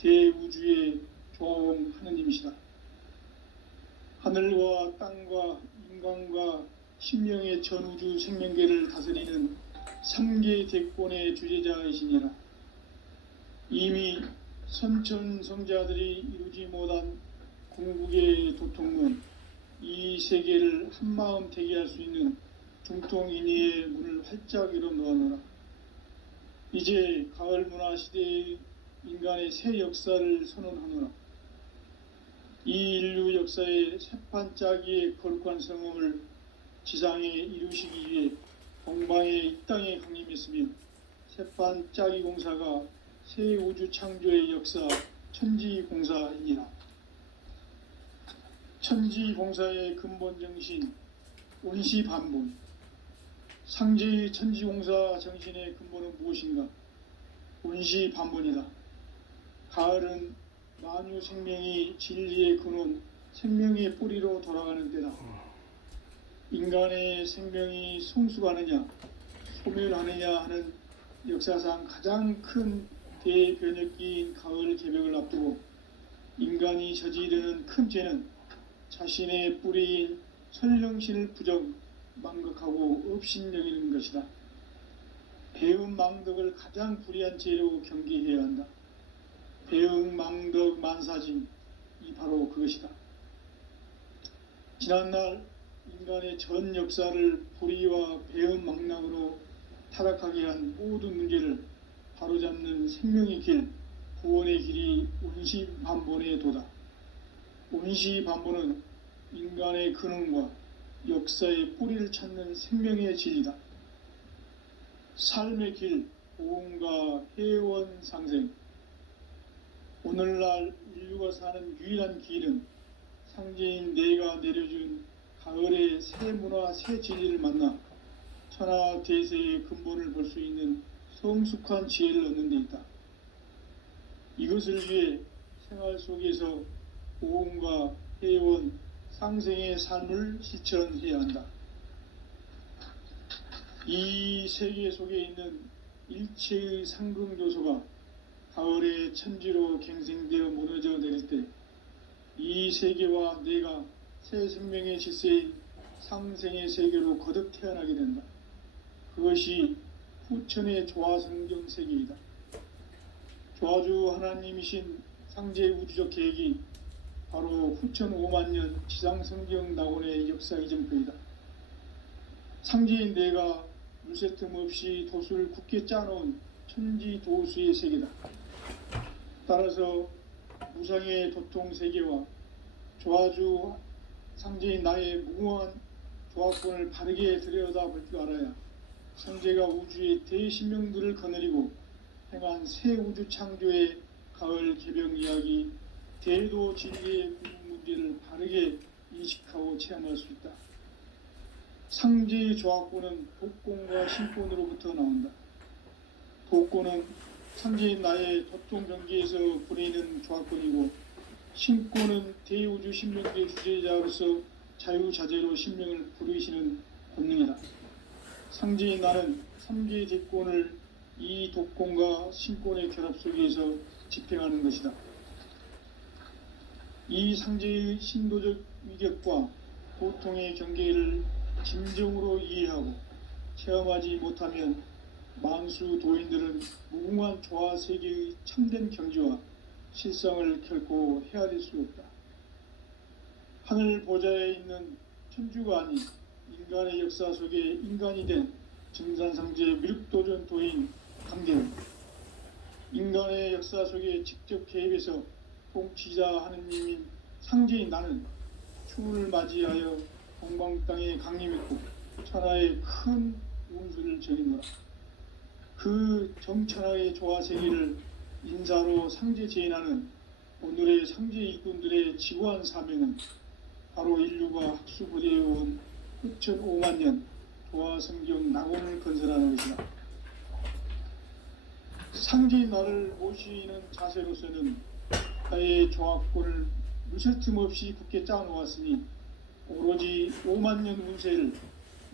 대우주의 조화원 하느님이시다. 하늘과 땅과 인간과 심령의 전우주 생명계를 다스리는 삼계 대권의 주제자이시니라. 이미 선천성자들이 이루지 못한 궁극의 도통문, 이 세계를 한마음 대기할 수 있는 중통인의의 문을 활짝 열어 놓아노라. 이제 가을 문화 시대의 인간의 새 역사를 선언하노라. 이 인류 역사의 새판짜기의 거룩한 성음을 지상에 이루시기 위해 동방의 이 땅에 강림했으며, 새판짜기 공사가 새 우주 창조의 역사 천지공사이니라. 천지공사의 근본 정신 온시반본, 상제의 천지공사 정신의 근본은 무엇인가? 온시반본이다. 가을은 만유 생명이 진리의 근원, 생명의 뿌리로 돌아가는 때다. 인간의 생명이 성숙하느냐 소멸하느냐 하는 역사상 가장 큰 대변혁기인 가을 개벽을 앞두고 인간이 저지르는 큰 죄는 자신의 뿌리인 선령신을 부정, 망각하고 업신여기는 것이다. 배은망덕을 가장 불의한 죄로 경계해야 한다. 배은망덕 만사징, 이 바로 그것이다. 지난날 인간의 전 역사를 불의와 배은망락으로 타락하게 한 모든 문제를 바로잡는 생명의 길, 구원의 길이 온시반본의 도다. 온시반본은 인간의 근원과 역사의 뿌리를 찾는 생명의 진리다. 삶의 길, 보험과 회원 상생. 오늘날 인류가 사는 유일한 길은 상제인 내가 내려준 가을의 새 문화, 새 진리를 만나 천하 대세의 근본을 볼 수 있는 성숙한 지혜를 얻는 데 있다. 이것을 위해 생활 속에서 보험과 회원, 상생의 삶을 실천해야 한다. 이 세계 속에 있는 일체의 상금 요소가 가을의 천지로 갱생되어 무너져 내릴 때 이 세계와 내가 새 생명의 질서인 상생의 세계로 거듭 태어나게 된다. 그것이 후천의 조화성경 세계이다. 조화주 하나님이신 상제 우주적 계획이 바로 후천 5만년 지상성경 낙원의 역사 이전표이다. 상제인 내가 물새 틈 없이 도수를 굳게 짜놓은 천지도수의 세계다. 따라서 무상의 도통 세계와 조화주 상제인 나의 무궁한 조화권을 바르게 들여다볼 줄 알아야 상제가 우주의 대신명들을 거느리고 행한 새 우주 창조의 가을 개벽 이야기, 대도 진리의 궁극 문제를 바르게 인식하고 체험할 수 있다. 상제의 조화권은 독권과 신권으로부터 나온다. 독권은 상제인 나의 도통병기에서 부리는 조화권이고, 신권은 대우주 신명계 주제자로서 자유자재로 신명을 부르시는 본능이다. 상제인 나는 삼계의 대권을 이 독권과 신권의 결합 속에서 집행하는 것이다. 이 상제의 신도적 위격과 고통의 경계를 진정으로 이해하고 체험하지 못하면 만수 도인들은 무궁한 조화 세계의 참된 경지와 실상을 결코 헤아릴 수 없다. 하늘 보좌에 있는 천주가 아닌 인간의 역사 속에 인간이 된 증산상제 미륵도전 도인 강대는 인간의 역사 속에 직접 개입해서 통치자 하느님인 상제인 나는 추운을 맞이하여 동방 땅에 강림했고 천하의 큰 운수를 저리노라. 그 정천하의 조화 세계를 인사로 상제 제인하는 오늘의 상제 일꾼들의 지구한 사명은 바로 인류가 학수부대해온 후천 5만년 조화성경 낙원을 건설하는 것이다. 상제인 나를 모시는 자세로서는 나의 조화권을 물새틈 없이 굳게 짜놓았으니 오로지 5만년 운세를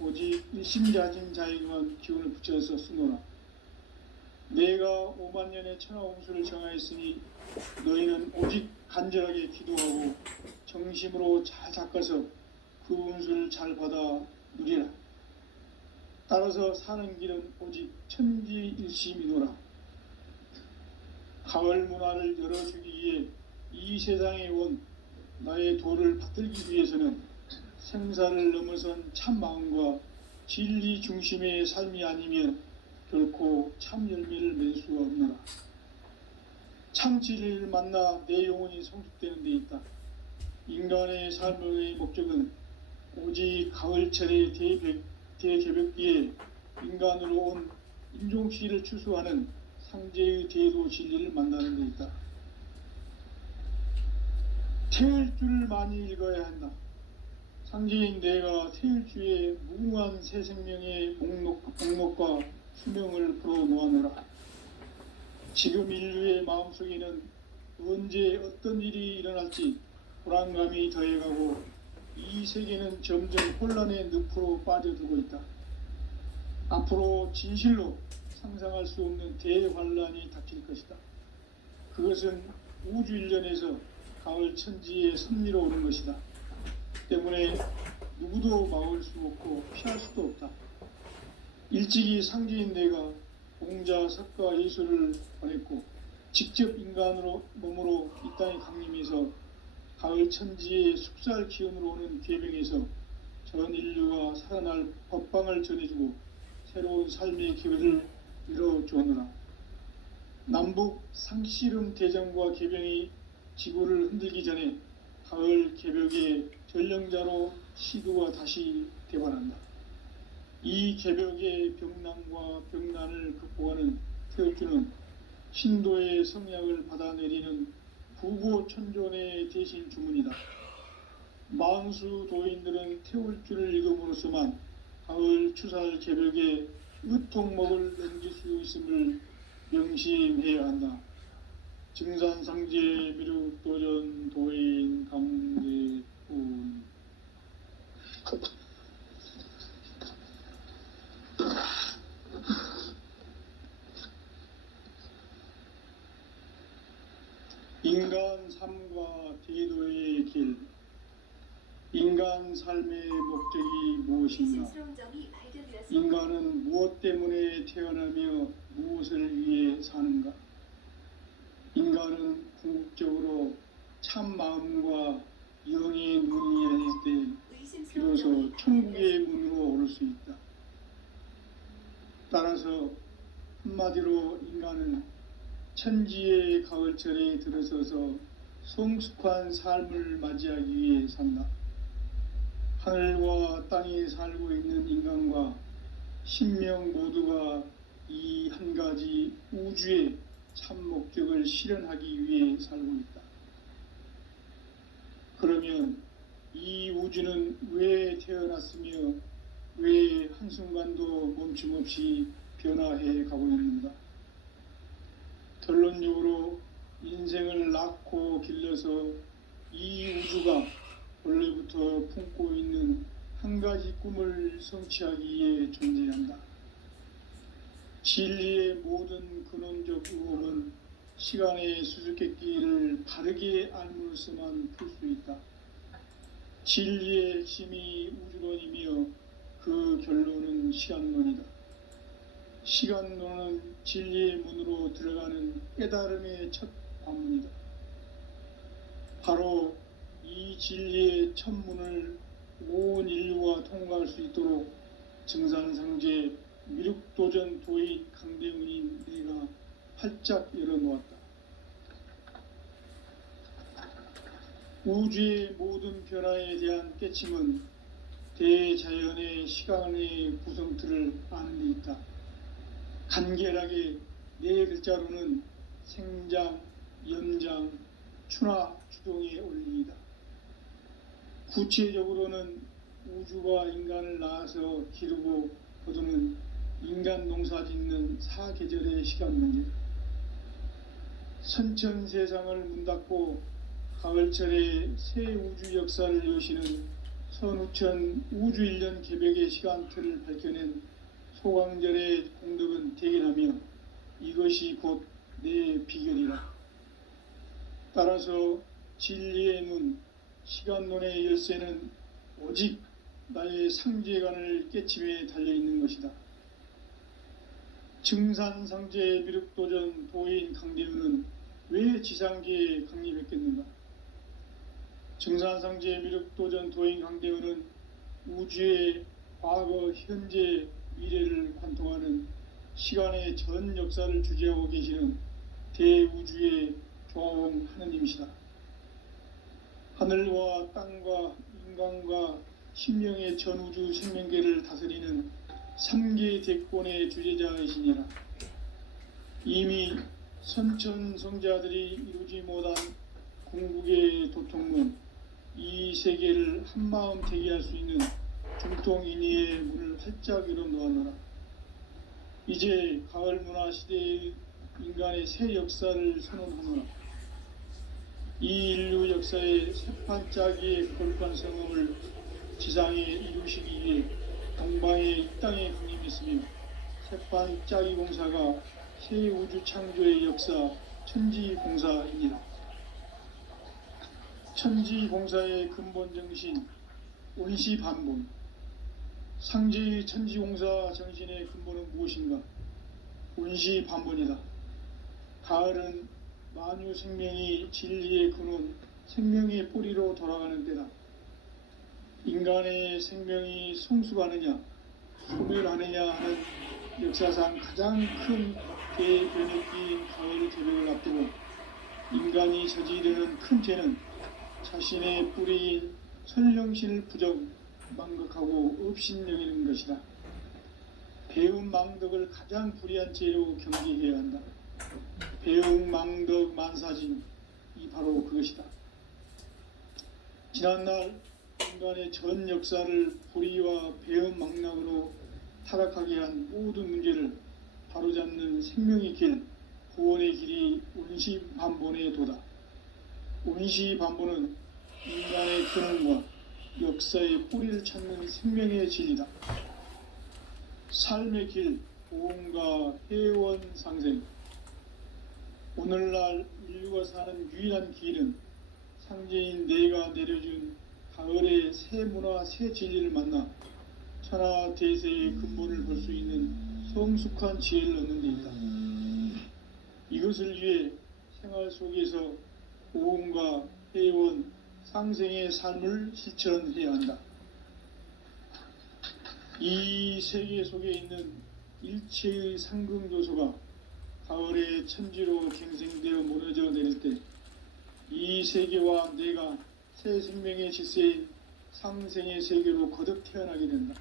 오직 일심자진 자에게만 기운을 붙여서 쓰노라. 내가 5만 년의 천하홍수를 정하였으니 너희는 오직 간절하게 기도하고 정심으로 잘 닦아서 그 운수를 잘 받아 누리라. 따라서 사는 길은 오직 천지일심이노라. 가을 문화를 열어주기 위해 이 세상에 온 나의 도를 받들기 위해서는 생사를 넘어선 참 마음과 진리 중심의 삶이 아니면 결코 참 열매를 맺을 수가 없노라. 참 진리를 만나 내 영혼이 성숙되는 데 있다. 인간의 삶의 목적은 오직 가을철의 대개벽기에 인간으로 온 인종시를 추수하는 상제의 대도 진리를 만나는 데 있다. 태일주를 많이 읽어야 한다. 상제인 내가 태일주의 무궁한 새 생명의 목록과 수명을 풀어놓아노라. 지금 인류의 마음속에는 언제 어떤 일이 일어날지 불안감이 더해가고 이 세계는 점점 혼란의 늪으로 빠져들고 있다. 앞으로 진실로 상상할 수 없는 대환란이 닥칠 것이다. 그것은 우주 일련에서 가을 천지의 섭리로 오는 것이다. 때문에 누구도 막을 수 없고 피할 수도 없다. 일찍이 상제인 내가 공자, 석가, 예수를 보냈고 직접 인간으로 몸으로 이 땅에 강림해서 가을 천지의 숙살 기운으로 오는 계병에서 전 인류가 살아날 법방을 전해주고 새로운 삶의 기회를 열어주었노라. 남북 상씨름 대장과 계병이 지구를 흔들기 전에 가을 개벽의 전령자로 시도가 다시 대발한다. 이 개벽의 병난과 병난을 극복하는 태울주는 신도의 성약을 받아내리는 부고천존의 대신 주문이다. 망수 도인들은 태울주를 읽음으로써만 가을 추살 개벽의 의통목을 넘길 수 있음을 명심해야 한다. 증산상제 미륵도전 도인 강대훈. 인간 삶과 대도의 길. 인간 삶의 목적이 무엇인가? 인간은 무엇 때문에 태어나며 무엇을 위해 사는가? 인간은 궁극적으로 참 마음과 영의 눈이 열릴 때 비로소 천국의 문으로 오를 수 있다. 따라서 한마디로 인간은 천지의 가을철에 들어서서 성숙한 삶을 맞이하기 위해 산다. 하늘과 땅에 살고 있는 인간과 신명 모두가 이 한 가지 우주의 참 목적을 실현하기 위해 살고 있다. 그러면 이 우주는 왜 태어났으며 왜 한순간도 멈춤없이 변화해 가고 있는가? 결론적으로 인생을 낳고 길러서 이 우주가 원래부터 품고 있는 한 가지 꿈을 성취하기 위해 존재한다. 진리의 모든 근원적 의혹은 시간의 수수께끼를 바르게 알므로서만 풀 수 있다. 진리의 핵심이 우주론이며 그 결론은 시간론이다. 시간론은 진리의 문으로 들어가는 깨달음의 첫 관문이다. 바로 이 진리의 첫 문을 온 인류가 통과할 수 있도록 증산상제 미륵도전 도인 강대훈인 내가 활짝 열어놓았다. 우주의 모든 변화에 대한 깨침은 대자연의 시간의 구성틀을 아는 데 있다. 간결하게 네 글자로는 생장, 연장, 추나, 추동의 원리이다. 구체적으로는 우주가 인간을 낳아서 기르고 거두는 인간 농사 짓는 사계절의 시간 문제다. 선천 세상을 문 닫고 가을철에 새 우주 역사를 여시는 선우천 우주일년 개벽의 시간틀을 밝혀낸 소강절의 공덕은 대견하며 이것이 곧 내 비결이라. 따라서 진리의 눈, 시간론의 열쇠는 오직 나의 상제관을 깨침에 달려있는 것이다. 증산상제 미륵도전 도인 강대우는 왜 지상계에 강림했겠는가? 증산상제 미륵도전 도인 강대우는 우주의 과거, 현재, 미래를 관통하는 시간의 전 역사를 주재하고 계시는 대우주의 조화홍 하느님이시다. 하늘과 땅과 인간과 심령의 전우주 생명계를 다스리는 3계 대권의 주제자이시니라. 이미 선천성자들이 이루지 못한 궁극의 도통문, 이 세계를 한마음 대기할 수 있는 중통인의의 문을 활짝 열어놓아노라. 이제 가을 문화 시대의 인간의 새 역사를 선언하노라. 이 인류 역사의 새판짜기의 거룩한 성음을 지상에 이루시기 위해 동방의 이 땅에 강림했으며, 새판짜기 공사가 새 우주 창조의 역사 천지공사입니다. 천지공사의 근본 정신 원시반본, 상제의 천지공사 정신의 근본은 무엇인가? 원시반본이다. 가을은 만유 생명이 진리의 근원, 생명의 뿌리로 돌아가는 때다. 인간의 생명이 성숙하느냐, 소멸하느냐 하는 역사상 가장 큰 대변혁기인 가을 개벽을 앞두고 인간이 저지르는 큰 죄는 자신의 뿌리인 선령신을 부정, 망각하고 업신여기는 것이다. 배움 망덕을 가장 불의한 죄로 경계해야 한다. 배움 망덕 만사진, 이 바로 그것이다. 지난날 인간의 전 역사를 불의와 배움 망락으로 타락하게 한 모든 문제를 바로잡는 생명의 길, 구원의 길이 원시반본의 도다. 원시반본은 인간의 근원과 역사의 뿌리를 찾는 생명의 진리다. 삶의 길, 보험과 회원 상생. 오늘날 인류가 사는 유일한 길은 상제인 내가 내려준 가을의 새 문화, 새 진리를 만나 천하 대세의 근본을 볼 수 있는 성숙한 지혜를 얻는 데 있다. 이것을 위해 생활 속에서 보험과 회원, 상생의 삶을 실천해야 한다. 이 세계 속에 있는 일체의 상승조소가 가을의 천지로 갱생되어 무너져 내릴 때 이 세계와 내가 새 생명의 질서인 상생의 세계로 거듭 태어나게 된다.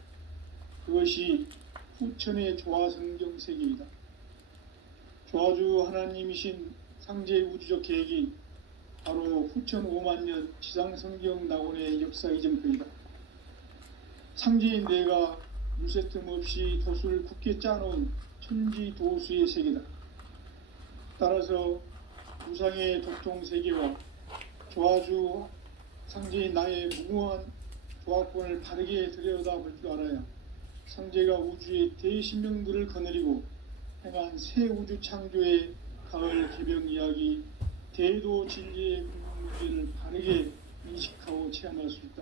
그것이 후천의 조화성경 세계이다. 조화주 하나님이신 상제의 우주적 계획이 바로 후천 5만년 지상성경 낙원의 역사 이정표이다. 상제인 내가 물새 틈 없이 도수를 굳게 짜놓은 천지도수의 세계다. 따라서 우상의 도통세계와 조화주 상제인 나의 무궁한 조화권을 바르게 들여다볼 줄 알아야 상제가 우주의 대신명들을 거느리고 행한 새 우주 창조의 가을 개병 이야기, 대도 진리의 문제를 바르게 인식하고 체험할 수 있다.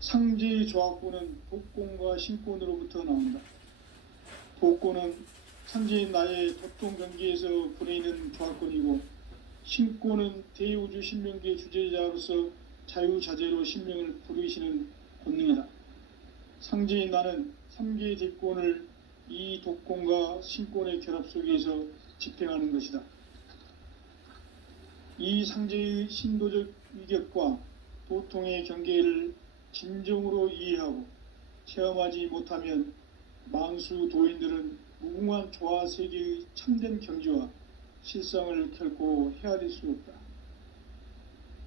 상제의 조화권은 복권과 신권으로부터 나온다. 복권은 상제인 나의 도통 경계에서 보내는 조화권이고, 신권은 대우주 신명계 주제자로서 자유자재로 신명을 부르시는 본능이다. 상제인 나는 3개의 대권을 이 독권과 신권의 결합 속에서 집행하는 것이다. 이 상제의 신도적 위격과 도통의 경계를 진정으로 이해하고 체험하지 못하면 만수 도인들은 무궁한 조화 세계의 참된 경지와 실상을 결코 헤아릴 수 없다.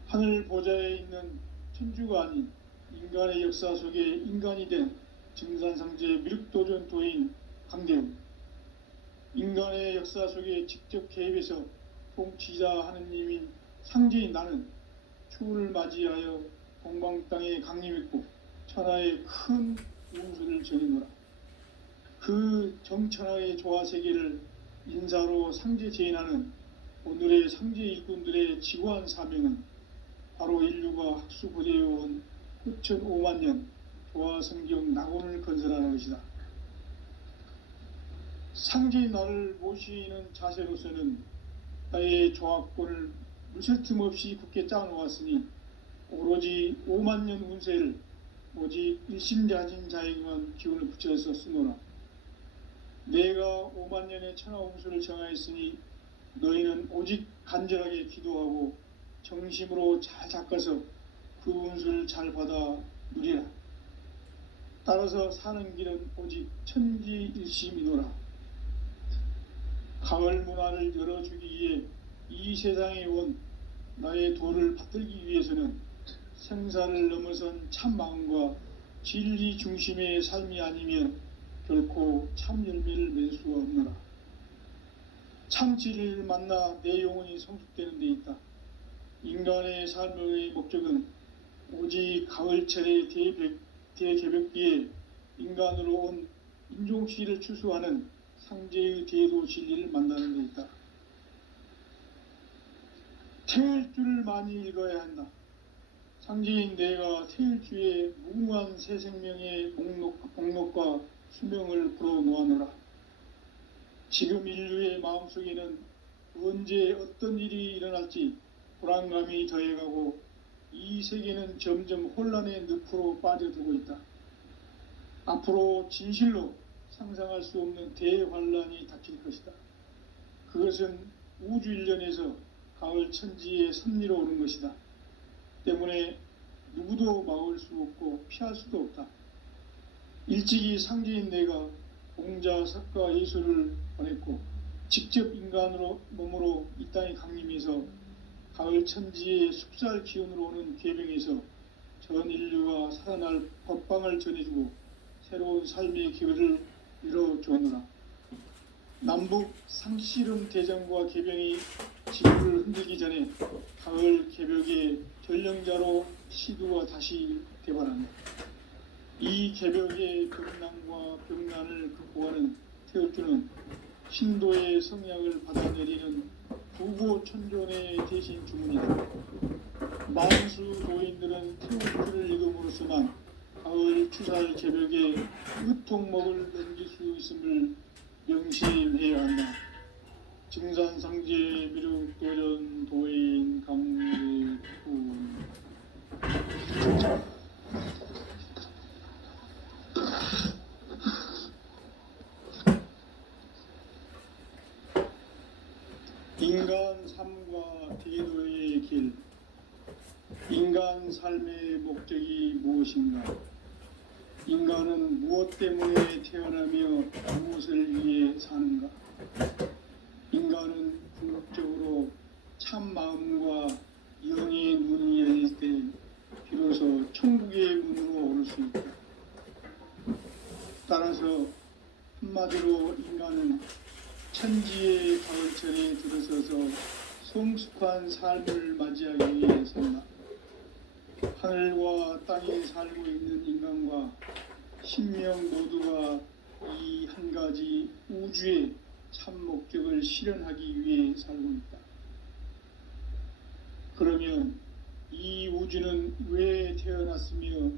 하늘 보좌에 있는 천주가 아닌 인간의 역사 속에 인간이 된 증산상제 미륵도전 도인 강대우, 인간의 역사 속에 직접 개입해서 통치자 하느님인 상제인 나는 추운을 맞이하여 동방 땅에 강림했고 천하의 큰 운수를 전이노라. 그 정천하의 조화 세계를 인사로 상제 제인하는 오늘의 상제 일꾼들의 지고한 사명은 바로 인류가 학수 고대해온 9,5만 년 조화성경 낙원을 건설하는 것이다. 상제의 나를 모시는 자세로서는 나의 조합권을 무쇠 틈 없이 굳게 짜놓았으니 오로지 5만 년 운세를 오직 일심자진 자에게만 기운을 붙여서 쓰노라. 내가 5만 년의 천하 운수를 정하였으니 너희는 오직 간절하게 기도하고 정심으로 잘 닦아서 그 운수를 잘 받아 누리라. 따라서 사는 길은 오직 천지일심이노라. 가을 문화를 열어주기 위해 이 세상에 온 나의 도를 받들기 위해서는 생사를 넘어선 참 마음과 진리 중심의 삶이 아니면 결코 참 열매를 맺을 수가 없노라. 참 진리를 만나 내 영혼이 성숙되는 데 있다. 인간의 삶의 목적은 오직 가을철의 대개벽기에 인간으로 온 인종시를 추수하는 상제의 대도 진리를 만나는 데 있다. 태일주를 많이 읽어야 한다. 상제인 내가 태일주의 무궁한 새 생명의 목록과 수명을 불어놓아노라. 지금 인류의 마음속에는 언제 어떤 일이 일어날지 불안감이 더해가고 이 세계는 점점 혼란의 늪으로 빠져들고 있다. 앞으로 진실로 상상할 수 없는 대환란이 닥칠 것이다. 그것은 우주 일련에서 가을 천지의 섭리로 오는 것이다. 때문에 누구도 막을 수 없고 피할 수도 없다. 일찍이 상제인 내가 공자, 석가, 예수를 보냈고 직접 인간으로 몸으로 이 땅에 강림해서 가을 천지의 숲살 기운으로 오는 계병에서 전 인류가 살아날 법방을 전해주고 새로운 삶의 기회를 이뤄주었노라. 남북 상씨름 대전과 계병이 지구를 흔들기 전에 가을 개벽의 전령자로 시두가 다시 대발한다. 이 개벽의 병난과 병난을 극복하는 태울주는 신도의 성약을 받아내리는 부고천존의 대신 주문이다. 만수 도인들은 태울주를 읽음으로써만 가을 추살 개벽의 으통목을 넘길 수 있음을 명심해야 한다. 증산상제 미륵도전 도인 강제군. 인간 삶과 대도의 길. 인간 삶의 목적이 무엇인가? 인간은 무엇 때문에 태어나며 무엇을 위해 사는가? 인간은 궁극적으로 참 마음과 영의 눈이 열릴 때 비로소 천국의 문으로 오를 수 있다. 따라서 한마디로 인간은 천지의 가을철에 들어서서 성숙한 삶을 맞이하기 위해 산다. 하늘과 땅에 살고 있는 인간과 신명 모두가 이 한 가지 우주의 참 목적을 실현하기 위해 살고 있다. 그러면 이 우주는 왜 태어났으며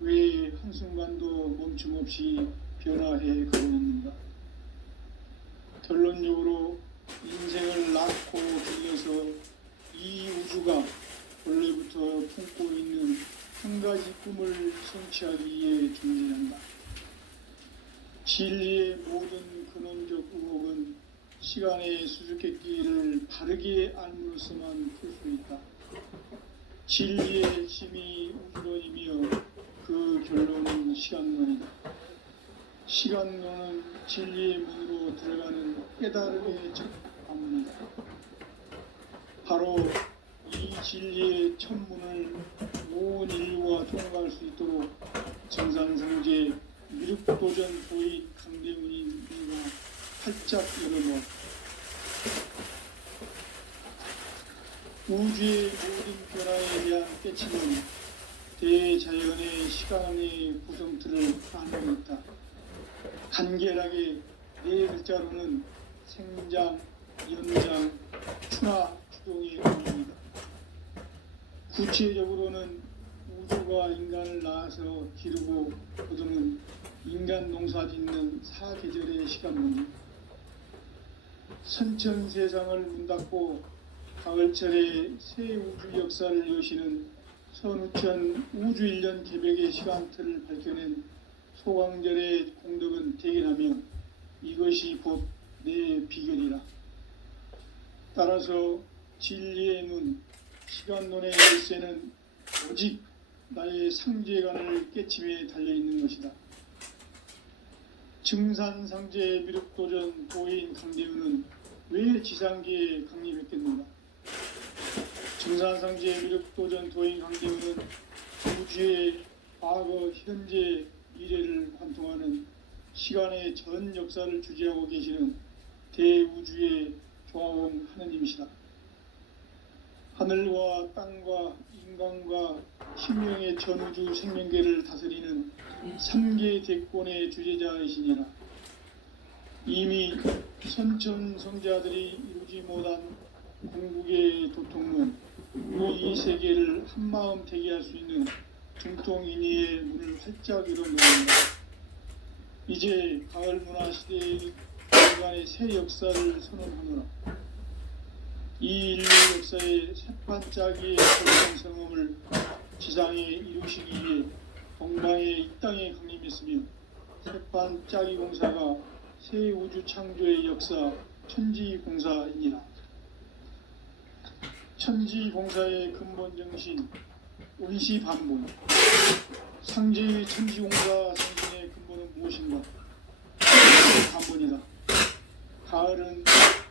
왜 한순간도 멈춤없이 변화해 가고 있는가? 결론적으로 인생을 낳고 길러서 이 우주가 원래부터 품고 있는 한 가지 꿈을 성취하기 위해 존재한다. 진리의 모든 근원적 의혹은 시간의 수수께끼를 바르게 알므로서만 풀 수 있다. 진리의 핵심이 우주론이며 그 결론은 시간론이다. 시간론은 진리의 문으로 들어가는 깨달음의 첫 방문이다. 바로 이 진리의 천문을 온 인류가 통과할 수 있도록 정산상제 미륵도전 도인 강대문인 우리가 활짝 열어놓았다. 우주의 모든 변화에 대한 깨침은 대자연의 시간의 구성틀을 안고 있다. 간결하게 네 글자로는 생장, 연장, 추나 추동의 의미입니다. 구체적으로는 우주가 인간을 낳아서 기르고 거두는 인간 농사 짓는 사계절의 시간문이 선천 세상을 문 닫고 가을철에 새 우주 역사를 여시는 선우천 우주 1년 개벽의 시간틀을 밝혀낸 소광절의 공덕은 대견하며 이것이 곧 내 비결이라. 따라서 진리의 눈, 시간론의 열쇠는 오직 나의 상제관을 깨침에 달려있는 것이다. 증산상제 미륵도전 도인 강대우는 왜 지상계에 강림했겠는가? 증산상제 미륵도전 도인 강대우는 우주의 과거, 현재, 미래를 관통하는 시간의 전 역사를 주재하고 계시는 대우주의 조화원 하느님이시다. 하늘과 땅과 인간과 신명의 전우주 생명계를 다스리는 3계 대권의 주제자이시니라. 이미 선천성자들이 이루지 못한 궁극의 도통론, 이 세계를 한마음 대기할 수 있는 중통인의의 문을 활짝 열어놓습니다. 이제 가을 문화 시대의 인간의 새 역사를 선언하노라. 이 인류 역사의 새반짝이의 결정성음을 지상에 이루시기 위해 동방의 이 땅에 강림했으며 새반짝이 공사가 새 우주 창조의 역사 천지공사이니라. 천지공사의 근본 정신 운시반본. 상제의 천지공사 정신의 근본은 무엇인가? 반본이다. 가을은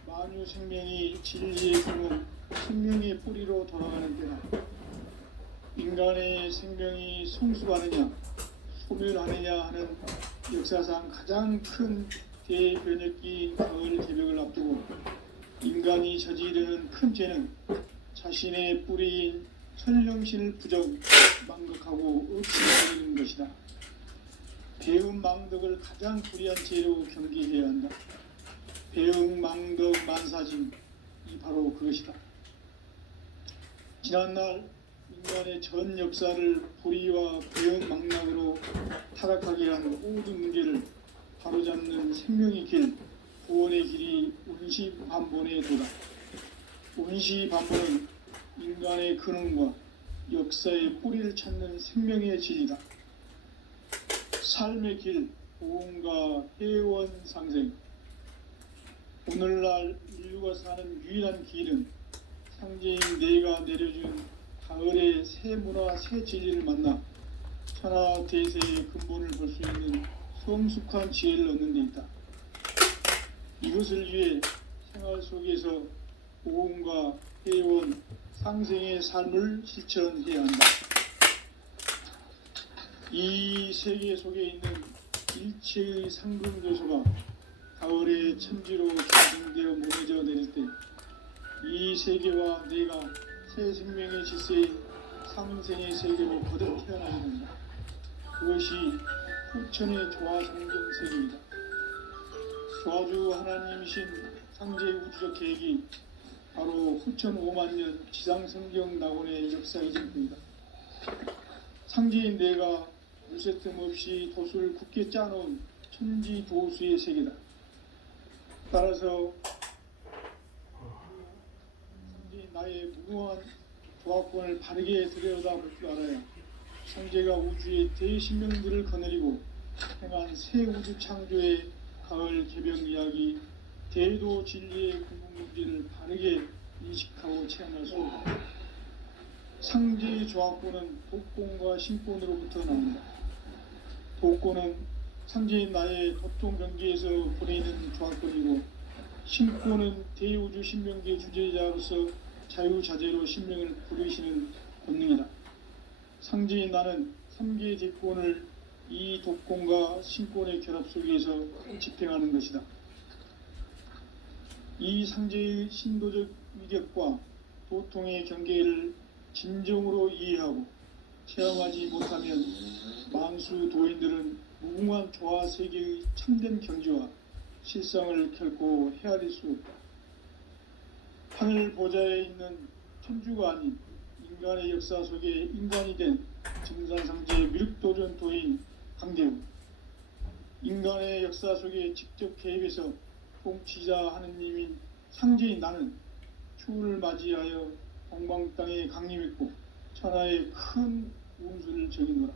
만유 생명이 진리의 근원, 생명의 뿌리로 돌아가는 때다. 인간의 생명이 성숙하느냐, 소멸하느냐 하는 역사상 가장 큰 대변혁기인 가을 개벽을 앞두고 인간이 저지르는 큰 죄는 자신의 뿌리인 천령신을 부정, 망극하고 없애버리는 것이다. 배움 망덕을 가장 불의한 죄로 경계해야 한다. 배움 망덕 만사짐, 이 바로 그것이다. 지난날 인간의 전 역사를 불의와 배움 망락으로 타락하게 한 모든 문제를 바로잡는 생명의 길, 구원의 길이 운시반본의 도다. 운시반본은 인간의 근원과 역사의 뿌리를 찾는 생명의 진리다. 삶의 길, 보험과 회원 상생. 오늘날 인류가 사는 유일한 길은 상제인 내가 내려준 가을의 새 문화, 새 진리를 만나 천하 대세의 근본을 볼 수 있는 성숙한 지혜를 얻는 데 있다. 이것을 위해 생활 속에서 보험과 회원, 상생의 삶을 실천해야 한다. 이 세계 속에 있는 일체의 상금교소가 가을의 천지로 결정되어 무너져 내릴 때 이 세계와 내가 새 생명의 질서인 상생의 세계로 거듭 태어나게 된다. 그것이 후천의 조화성경 세계이다. 조화주 하나님이신 상제의 우주적 계획이 바로 후천 5만 년 지상성경 낙원의 역사이실 뿐이다. 상제인 내가 물새틈 없이 도수를 굳게 짜놓은 천지도수의 세계다. 따라서 상제인 나의 무궁한 조합권을 바르게 들여다볼 줄 알아야 상제가 우주의 대신명들을 거느리고 행한 새 우주 창조의 가을 개벽 이야기, 대도 진리의 궁극문제를 바르게 인식하고 체험할 수 있다. 상제의 조합권은 독권과 신권으로부터 나온다. 독권은 상제인 나의 도통 경계에서 보내는 조합권이고, 신권은 대우주 신명계 주제자로서 자유자재로 신명을 부르시는 본능이다. 상제인 나는 3개의 대권을 이 독권과 신권의 결합 속에서 집행하는 것이다. 이 상제의 신도적 위력과 도통의 경계를 진정으로 이해하고 체험하지 못하면 만수 도인들은 무궁한 조화 세계의 참된 경지와 실상을 결코 헤아릴 수 없다. 하늘 보좌에 있는 천주가 아닌 인간의 역사 속에 인간이 된 증산상제 미륵도전도인 강대우, 인간의 역사 속에 직접 개입해서 통치자 하느님인 상제인 나는 추후를 맞이하여 동방 땅에 강림했고 천하의 큰 운수를 정의노라.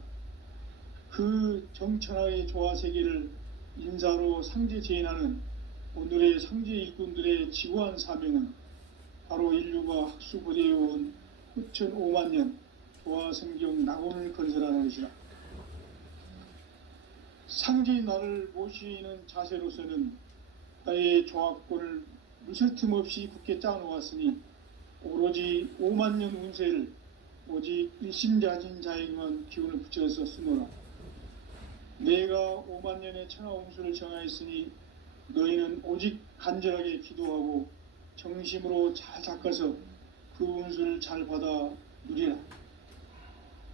그 정천하의 조화세계를 인사로 상제 제인하는 오늘의 상제 일꾼들의 지구한 사명은 바로 인류가 학수고대해온 후천 5만 년 조화성경 낙원을 건설하는 것이다. 상제인 나를 모시는 자세로서는 나의 조합권을 무설틈 없이 굳게 짜놓았으니 오로지 5만 년 운세를 오직 일심자진 자에게만 기운을 붙여서 쓰노라. 내가 5만 년의 천하 운수를 정하였으니 너희는 오직 간절하게 기도하고 정심으로 잘 닦아서 그 운수를 잘 받아 누리라.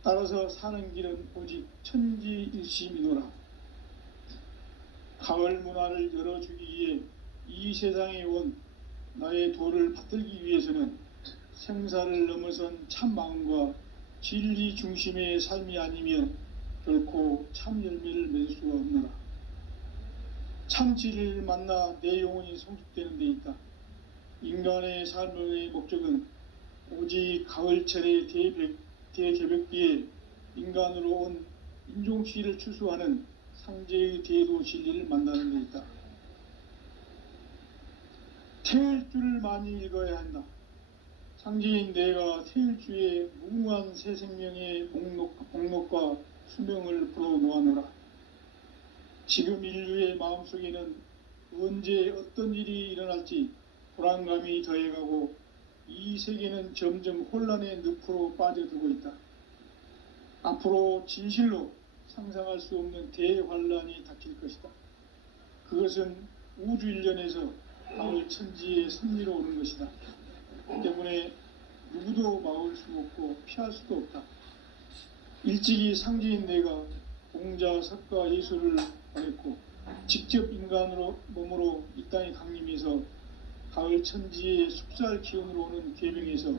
따라서 사는 길은 오직 천지일심이노라. 가을 문화를 열어주기 위해 이 세상에 온 나의 도를 받들기 위해서는 생사를 넘어선 참 마음과 진리 중심의 삶이 아니면 결코 참 열매를 맺을 수가 없노라. 참 진리를 만나 내 영혼이 성숙되는 데 있다. 인간의 삶의 목적은 오직 가을철의 대개벽비에 인간으로 온 인종시를 추수하는 상제의 대도 진리를 만나는 데 있다. 태일주를 많이 읽어야 한다. 상제인 내가 태일주의 무궁한 새 생명의 목록과 수명을 풀어놓아노라. 지금 인류의 마음속에는 언제 어떤 일이 일어날지 불안감이 더해가고 이 세계는 점점 혼란의 늪으로 빠져들고 있다. 앞으로 진실로 상상할 수 없는 대환란이 닥칠 것이다. 그것은 우주 일련에서 가을 천지의 섭리로 오는 것이다. 때문에 누구도 막을 수 없고 피할 수도 없다. 일찍이 상제인 내가 공자, 석가, 예수를 보냈고 직접 인간으로 몸으로 이 땅에 강림해서 가을 천지의 숙살 기운으로 오는 계명에서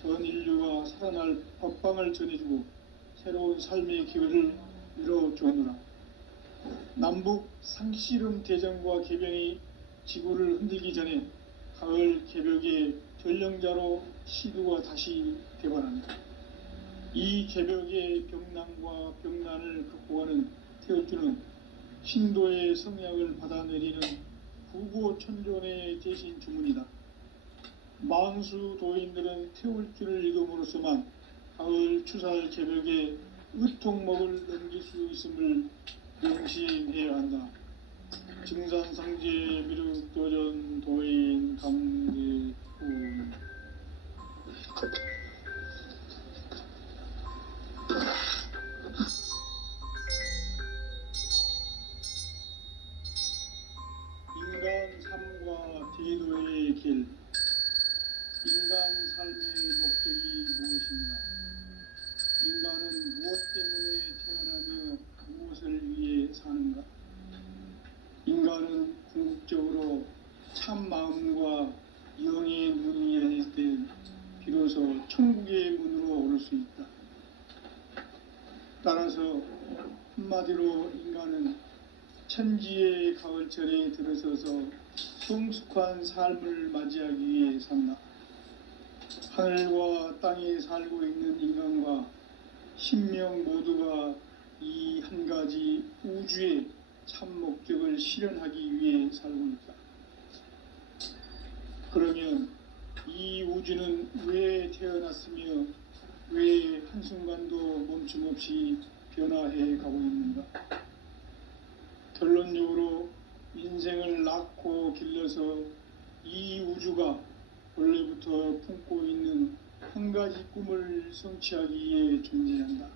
전 인류가 살아날 법방을 전해주고 새로운 삶의 기회를 이뤄주오노라. 남북 상씨름 대전과 개병이 지구를 흔들기 전에 가을 개벽의 전령자로 시두가 다시 되관합니다. 이 개벽의 병난과 병난을 극복하는 태울주는 신도의 성약을 받아내리는 부고천존의 대신 주문이다. 만수 도인들은 태울주를 읽음으로써만 가을 추살 개벽의 의통목을 넘길 수 있음을 명심해야 한다. 증산상제 미륵도전 도인 강대훈. 인간 삶과 대도의 길. 인간 삶의 목적이 무엇인가? 인간은 무엇 때문에 태어나며 무엇을 위해 사는가? 인간은 궁극적으로 참 마음과 영의 눈이 열릴 때 비로소 천국의 문으로 오를 수 있다. 따라서 한마디로 인간은 천지의 가을철에 들어서서 성숙한 삶을 맞이하기 위해 산다. 하늘과 땅에 살고 있는 인간과 신명 모두가 이 한 가지 우주의 참 목적을 실현하기 위해 살고 있다. 그러면 이 우주는 왜 태어났으며 왜 한순간도 멈춤없이 변화해 가고 있는가? 결론적으로 인생을 낳고 길러서 이 우주가 원래부터 품고 있는 한 가지 꿈을 성취하기 위해 존재한다.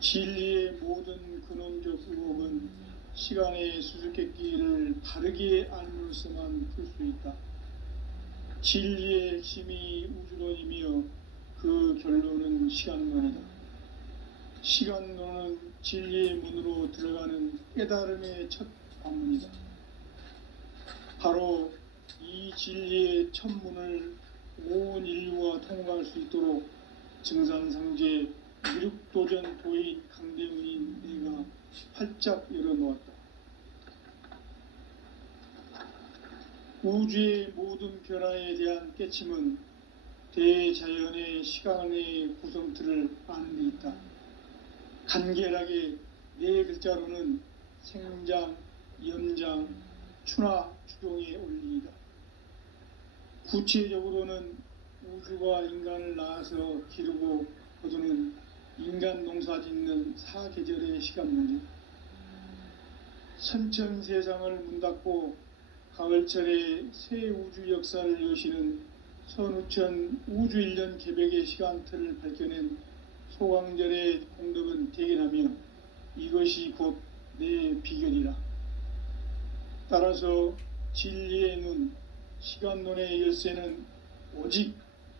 진리의 모든 근원적 의혹은 시간의 수수께끼를 바르게 알므로서만 풀 수 있다. 진리의 핵심이 우주론이며 그 결론은 시간론이다. 시간론은 진리의 문으로 들어가는 깨달음의 첫 관문이다. 바로 이 진리의 천문을 온 인류가 통과할 수 있도록 증산상제 미륵도전 도인 강대훈인 내가 활짝 열어놓았다. 우주의 모든 변화에 대한 깨침은 대자연의 시간의 구성틀을 아는 데 있다. 간결하게 네 글자로는 생장, 연장, 추나 추종의 원리이다. 구체적으로는 우주가 인간을 낳아서 기르고 거두는 인간 농사 짓는 사계절의 시간 문제, 선천 세상을 문 닫고 가을철에 새 우주 역사를 여시는 선우천 우주 1년 개벽의 시간틀을 밝혀낸 소강절의 공덕은 대견하며 이것이 곧 내 비결이라. 따라서 진리의 눈, 시간론의 열쇠는 오직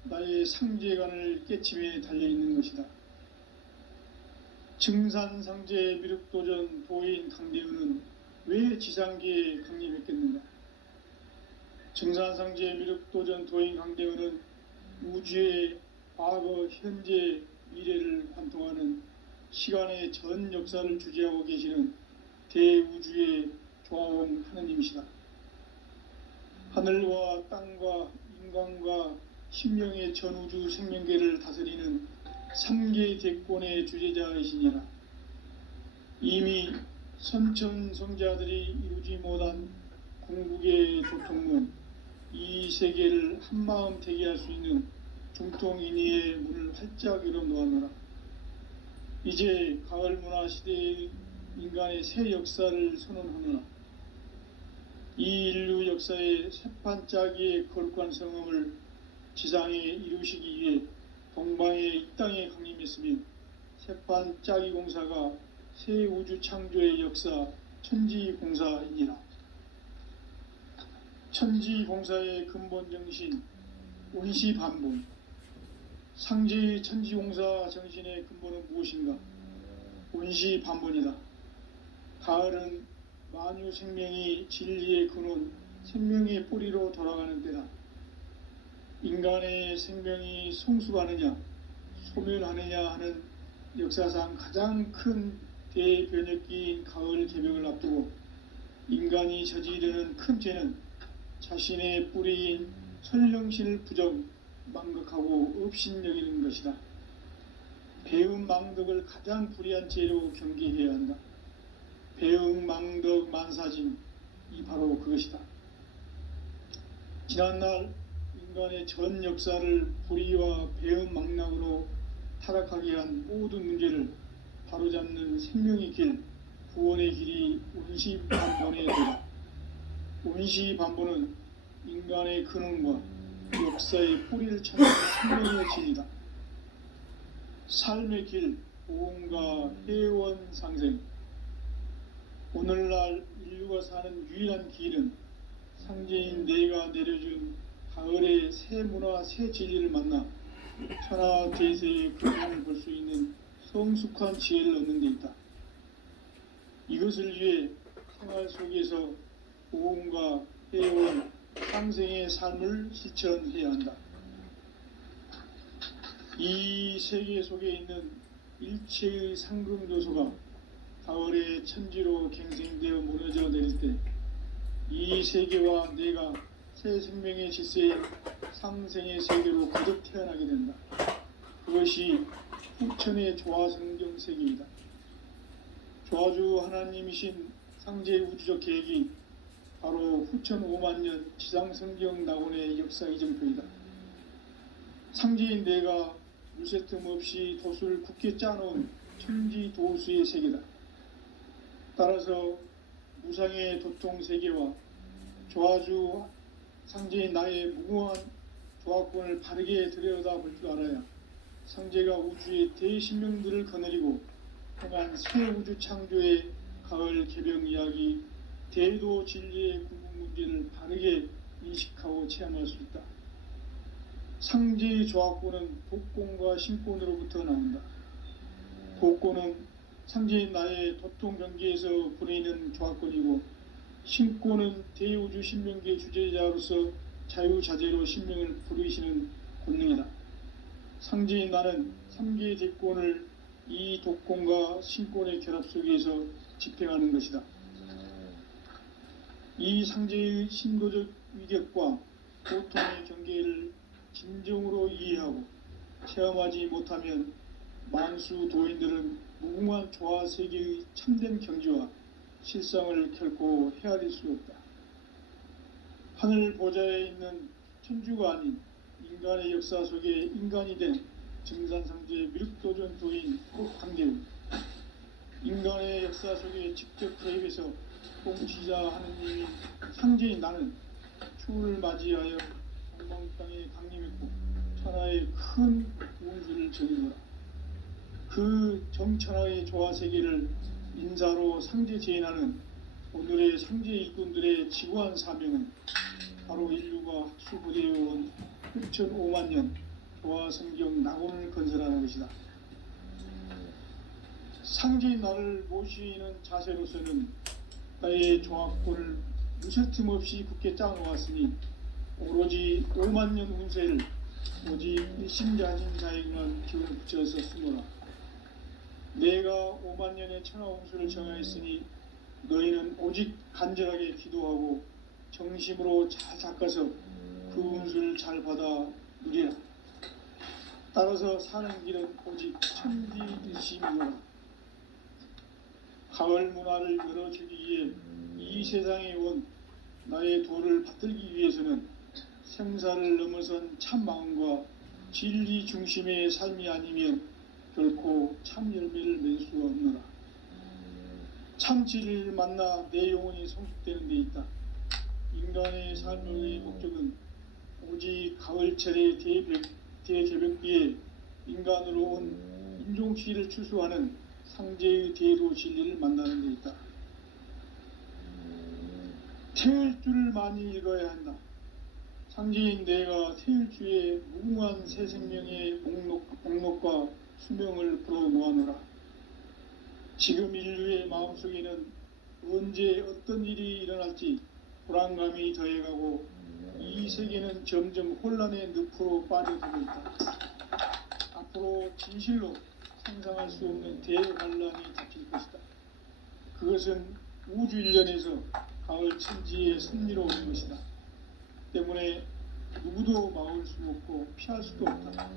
나의 상제관을 깨침에 달려있는 것이다. 증산상제 미륵도전 도인 강대훈은 왜 지상계에 강림했겠는가? 증산상제 미륵도전 도인 강대훈은 우주의 과거, 현재, 미래를 관통하는 시간의 전 역사를 주재하고 계시는 대우주의 조화원 하느님이시다. 하늘과 땅과 인간과 심령의 전우주 생명계를 다스리는 3계 대권의 주재자이시니라. 이미 선천성자들이 이루지 못한 궁극의 조통문, 이 세계를 한마음 되게 할 수 있는 중통인의의 문을 활짝 열어놓았노라. 이제 가을 문화 시대의 인간의 새 역사를 선언하노라. 이 인류 역사의 새판짜기의 거룩한 성음을 지상에 이루시기 위해 동방의 이 땅에 강림했으며 새판짜기 공사가 새 우주 창조의 역사 천지공사이니라. 천지공사의 근본 정신 온시반본, 상제의 천지공사 정신의 근본은 무엇인가? 온시반본이다. 가을은 만유 생명이 진리의 근원, 생명의 뿌리로 돌아가는 때다. 인간의 생명이 성숙하느냐, 소멸하느냐 하는 역사상 가장 큰 대변혁기인 가을 개벽을 앞두고 인간이 저지르는 큰 죄는 자신의 뿌리인 설령신을 부정, 망극하고 업신여기는 것이다. 배음 망덕을 가장 불의한 죄로 경계해야 한다. 배음 망덕 만사진, 이 바로 그것이다. 지난날 인간의 전 역사를 불의와 배음 망락으로 타락하게 한 모든 문제를 바로잡는 생명의 길, 구원의 길이 온시반본의 도다. 온시반본은 인간의 근원과 역사의 뿌리를 찾는 생명의 진이다. 삶의 길, 보험과 회원 상생. 오늘날 인류가 사는 유일한 길은 상제인 내가 내려준 가을의 새 문화, 새 진리를 만나 천하 대세의 근원을 볼 수 있는 성숙한 지혜를 얻는 데 있다. 이것을 위해 생활 속에서 보험과 회원, 상생의 삶을 실천해야 한다. 이 세계 속에 있는 일체의 상금 요소가 가을의 천지로 갱생되어 무너져 내릴 때 이 세계와 내가 새 생명의 질서의 상생의 세계로 거듭 태어나게 된다. 그것이 후천의 조화성경 세계이다. 조화주 하나님이신 상제 우주적 계획이 바로 후천 5만년 지상성경 낙원의 역사 이정표이다. 상제인 내가 물새 틈 없이 도수를 굳게 짜놓은 천지 도수의 세계다. 따라서 무상의 도통 세계와 조화주 상제인 나의 무궁한 조화권을 바르게 들여다볼 줄 알아야 상제가 우주의 대신명들을 거느리고 행한 새 우주 창조의 가을 개병 이야기, 대도 진리의 궁극 문제를 바르게 인식하고 체험할 수 있다. 상제의 조화권은 복권과 신권으로부터 나온다. 복권은 상제인 나의 도통 경계에서 보내는 조화권이고 신권은 대우주 신명기의 주제자로서 자유자재로 신명을 부르시는 권능이다. 상제인 나는 3개의 대권을 이 독권과 신권의 결합 속에서 집행하는 것이다. 이 상제의 신도적 위격과 고통의 경계를 진정으로 이해하고 체험하지 못하면 만수 도인들은 무궁한 조화 세계의 참된 경지와 실상을 결코 헤아릴 수 없다. 하늘 보좌에 있는 천주가 아닌 인간의 역사 속에 인간이 된 증산상제 미륵도전 도인 꼭한계운 인간의 역사 속에 직접 개입해서 통치자 하느님이 상제인 나는 추후를 맞이하여 동방 땅에 강림했고 천하의 큰 운수를 전이노라. 그 정천하의 조화세계를 인사로 상제 제인하는 오늘의 상제 일꾼들의 지구한 사명은 바로 인류가 학수부대해온 6,500만 년 조화성경 낙원을 건설하는 것이다. 상제인 나를 모시는 자세로서는 나의 조합권을 무쇠틈 없이 굳게 짜놓았으니 오로지 5만 년 운세를 오직 일심자진 자에게만 기운을 붙여서 쓰노라. 내가 5만 년의 천하 운수를 정하였으니 너희는 오직 간절하게 기도하고 정심으로 잘 닦아서 그 운수를 잘 받아 누리라. 따라서 사는 길은 오직 천지일심이노라. 가을 문화를 열어주기 위해 이 세상에 온 나의 도를 받들기 위해서는 생사를 넘어선 참 마음과 진리 중심의 삶이 아니면 결코 참 열매를 맺을 수가 없노라. 참 진리를 만나 내 영혼이 성숙되는 데 있다. 인간의 삶의 목적은 오직 가을철의 대개벽기에 인간으로 온 인종시를 추수하는 상제의 대도 진리를 만나는 데 있다. 태일주를 많이 읽어야 한다. 상제인 내가 태일주의 무궁한 새 생명의 목록과 수명을 불어놓아노라. 지금 인류의 마음속에는 언제 어떤 일이 일어날지 불안감이 더해가고 이 세계는 점점 혼란의 늪으로 빠져들고 있다. 앞으로 진실로 상상할 수 없는 대환란이 닥칠 것이다. 그것은 우주 일련에서 가을 천지의 섭리로 오는 것이다. 때문에 누구도 막을 수 없고 피할 수도 없다.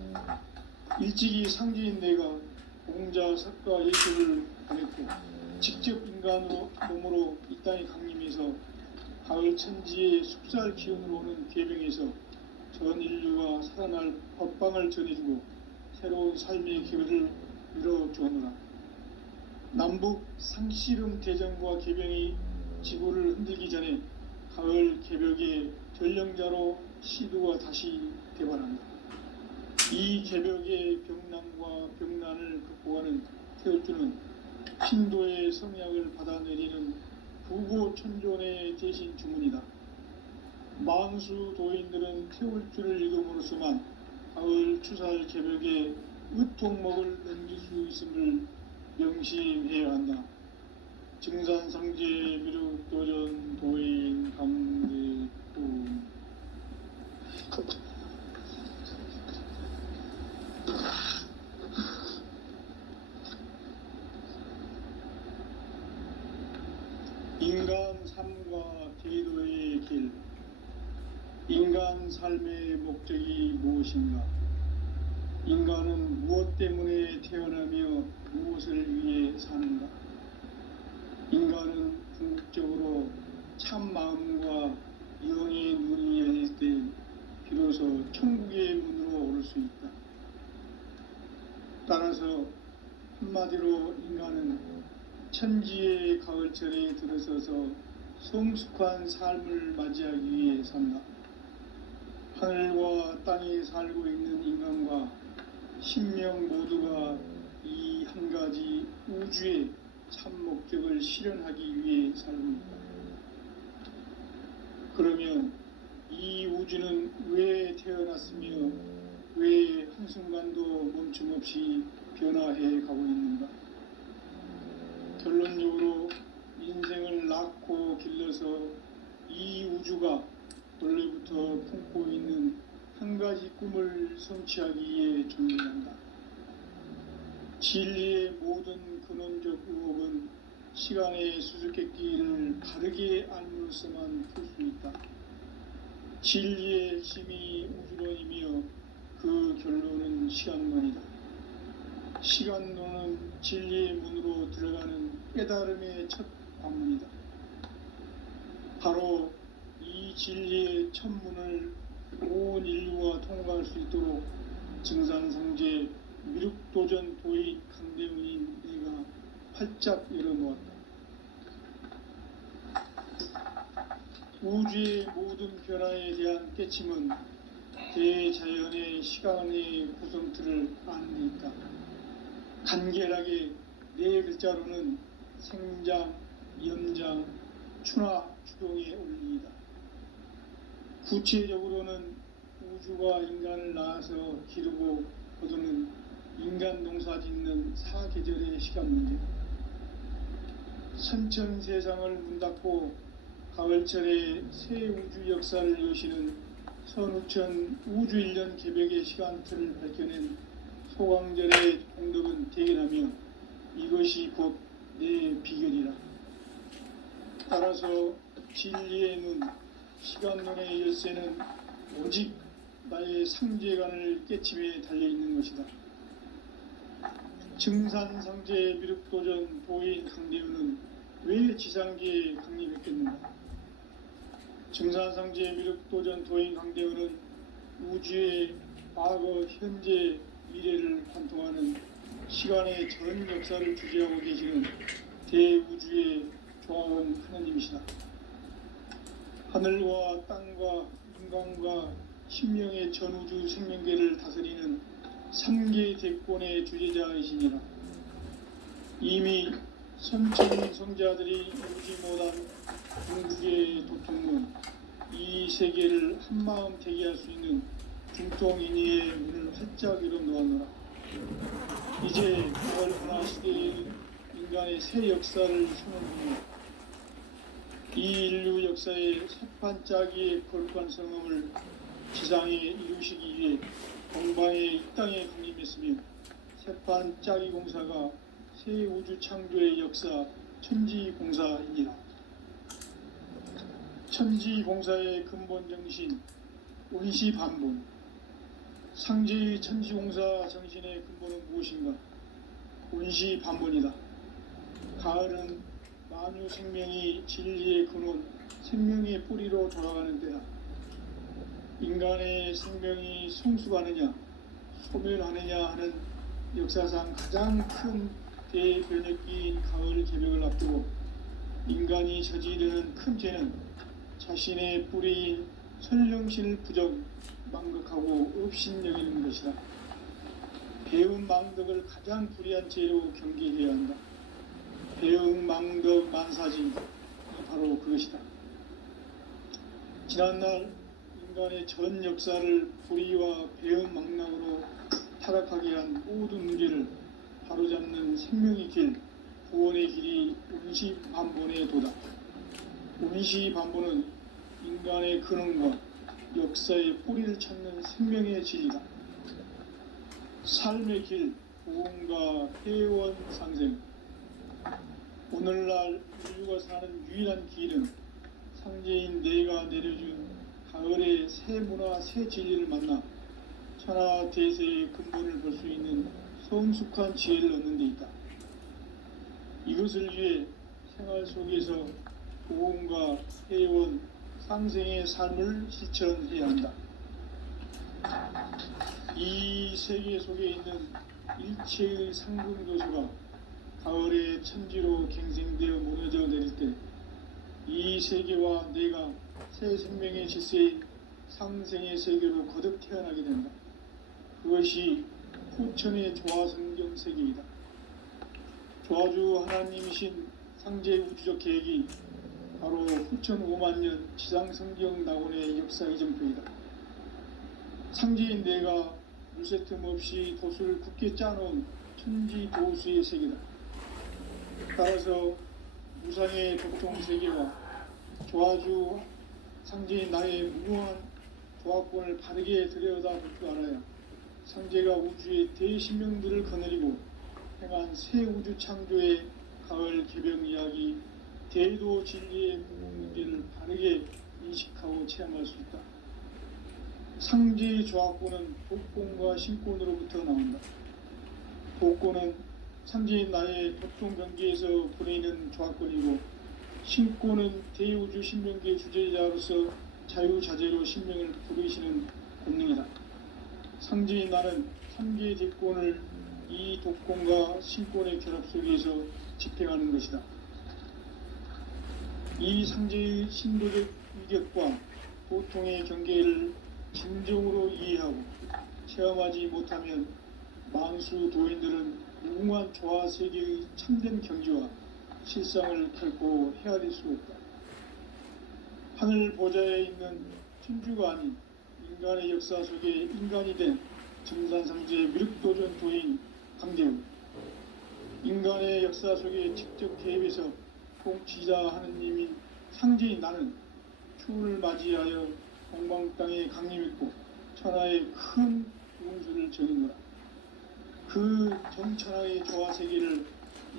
일찍이 상제인 내가 공자, 석가, 예술을 보냈고 직접 인간으로 몸으로 이 땅에 강림해서 가을 천지의 숲살 기운으로 오는 계병에서 전 인류가 살아날 법방을 전해주고 새로운 삶의 기회를 이뤄주었노라. 남북 상씨름 대전과 계병이 지구를 흔들기 전에 가을 개벽의 전령자로 시두가 다시 대발한다. 이 개벽의 병난과 병난을 극복하는 태울주는 신도의 성약을 받아내리는 부고천존의 대신 주문이다. 만수 도인들은 태울주를 읽음으로써만 가을 추살 개벽의 의통목을 넘길 수 있음을 명심해야 한다. 증산상제 미륵도전 도인 강대훈. 인간 삶과 기도의 길. 인간 삶의 목적이 무엇인가? 인간은 무엇 때문에 태어나며 무엇을 위해 사는가? 인간은 궁극적으로 참 마음과 영의 눈이 열릴 때 비로소 천국의 문으로 오를 수 있다. 따라서 한마디로 인간은 천지의 가을철에 들어서서 성숙한 삶을 맞이하기 위해 산다. 하늘과 땅에 살고 있는 인간과 신명 모두가 이 한 가지 우주의 참 목적을 실현하기 위해 살고 있다. 그러면 이 우주는 왜 태어났으며 왜 한순간도 멈춤없이 변화해 가고 있는가? 결론적으로 인생을 낳고 길러서 이 우주가 원래부터 품고 있는 한 가지 꿈을 성취하기 위해 존재한다. 진리의 모든 근원적 의혹은 시간의 수수께끼를 바르게 알므로써만 풀 수 있다. 진리의 핵심이 우주론이며 그 결론은 시간론이다. 시간론은 진리의 문으로 들어가는 깨달음의 첫 관문이다. 바로 이 진리의 첫 문을 온 인류가 통과할 수 있도록 증산상제 미륵도전 도인 강대훈인 내가 활짝 열어놓았다. 우주의 모든 변화에 대한 깨침은 대자연의 시간의 구성틀을 아는 데 있다. 간결하게 네 글자로는 생장, 연장, 추나 추동의 원리이다. 구체적으로는 우주가 인간을 낳아서 기르고 거두는 인간 농사 짓는 사계절의 시간 문제다. 선천 세상을 문닫고 가을철에 새 우주 역사를 여시는 선우천 우주 1년 개벽의 시간틀을 밝혀낸 소강절의 공덕은 대견하며 이것이 곧 내 비결이라. 따라서 진리의 눈, 시간론의 열쇠는 오직 나의 상제관을 깨침에 달려있는 것이다. 증산상제 미륵도전 도인 강대훈은 왜 지상계에 강림했겠는가? 증산상제 미륵도전 도인 강대훈은 우주의 과거, 현재, 미래를 관통하는 시간의 전 역사를 주재하고 계시는 대우주의 조화원 하나님이시다. 하늘과 땅과 인간과 신명의 전우주 생명계를 다스리는 3개 대권의 주재자이시니라. 이미 선천 성자들이 이루지 못한 궁극의 도통은 이 세계를 한마음 되게 할 수 있는 중통인의의 문을 활짝 열어놓았노라. 이제 가을 문화 시대의 인간의 새 역사를 선언합니다. 이 인류 역사의 새판짜기의 거룩한 성음을 지상에 이루시기 위해 동방의 이 땅에 강림했으며 새판짜기 공사가 새 우주 창조의 역사 천지공사이니라. 천지공사의 근본 정신 원시반본. 상제의 천지공사 정신의 근본은 무엇인가? 원시반본이다. 가을은 만유 생명이 진리의 근원, 생명의 뿌리로 돌아가는 때다. 인간의 생명이 성숙하느냐, 소멸하느냐 하는 역사상 가장 큰 대변혁기인 가을 개벽을 앞두고 인간이 저지르는 큰 죄는 자신의 뿌리인 선령신을 부정, 망극하고 업신여기는 것이다. 배운 망덕을 가장 불의한 죄로 경계해야 한다. 배응 망덕 만사지 바로 그것이다. 지난날 인간의 전 역사를 불의와 배응 망락으로 타락하게 한 모든 문제를 바로잡는 생명의 길, 구원의 길이 원시반본의 도다. 원시반본은 인간의 근원과 역사의 뿌리를 찾는 생명의 진리다. 삶의 길, 구원과 회원 상생. 오늘날 인류가 사는 유일한 길은 상제인 내가 내려준 가을의 새 문화, 새 진리를 만나 천하 대세의 근본을 볼 수 있는 성숙한 지혜를 얻는 데 있다. 이것을 위해 생활 속에서 구원과 회원, 상생의 삶을 실천해야 한다. 이 세계 속에 있는 일체의 상근교수가 가을의 천지로 갱생되어 무너져 내릴 때 이 세계와 내가 새 생명의 질서인 상생의 세계로 거듭 태어나게 된다. 그것이 후천의 조화성경 세계이다. 조화주 하나님이신 상제 우주적 계획이 바로 후천 5만년 지상성경 낙원의 역사 이정표이다. 상제인 내가 물새 틈 없이 돛을 굳게 짜놓은 천지도수의 세계다. 따라서 우상의 도통 세계와 조아주 상제인 나의 무궁한 조합권을 바르게 들여다볼 줄 알아야 상제가 우주의 대신명들을 거느리고 행한 새 우주 창조의 가을 개병 이야기 대도 진리의 문제를 바르게 인식하고 체험할 수 있다. 상제의 조합권은 독권과 신권으로부터 나온다. 독권은 상제인 나의 도통 경계에서 보내는 조합권이고, 신권은 대우주 신명기의 주제자로서 자유자재로 신명을 부르시는 권능이다. 상제인 나는 3개의 대권을 이 독권과 신권의 결합 속에서 집행하는 것이다. 이 상제의 신도적 위격과 도통의 경계를 진정으로 이해하고 체험하지 못하면 만수 도인들은 무궁한 조화 세계의 참된 경지와 실상을 결코 헤아릴 수 없다. 하늘 보좌에 있는 천주가 아닌 인간의 역사 속에 인간이 된 증산상제 미륵도전 도인 강대우, 인간의 역사 속에 직접 개입해서 통치자 하느님인 상제인 나는 추운을 맞이하여 동방 땅에 강림했고 천하의 큰 운수를 전했노라. 그 전천하의 조화 세계를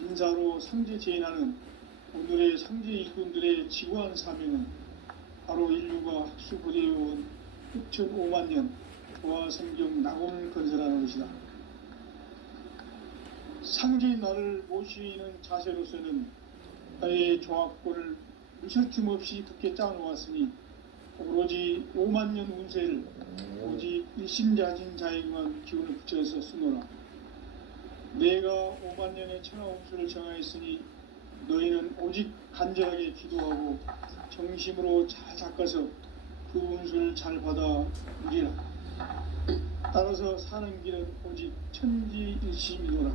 인사로 상제 제인하는 오늘의 상제 일꾼들의 지구한 사명은 바로 인류가 학수고대해온 6,500만 년 조화 성경 낙원을 건설하는 것이다. 상제인 나를 모시는 자세로서는 나의 조합권을 무설틈 없이 굳게 짜놓았으니 오로지 5만 년 운세를 오직 일심자진 자에게만 기운을 붙여서 쓰노라. 내가 5만 년의 천하 운수를 정하였으니 너희는 오직 간절하게 기도하고 정심으로 잘 닦아서 그 운수를 잘 받아 누리라. 따라서 사는 길은 오직 천지일심이노라.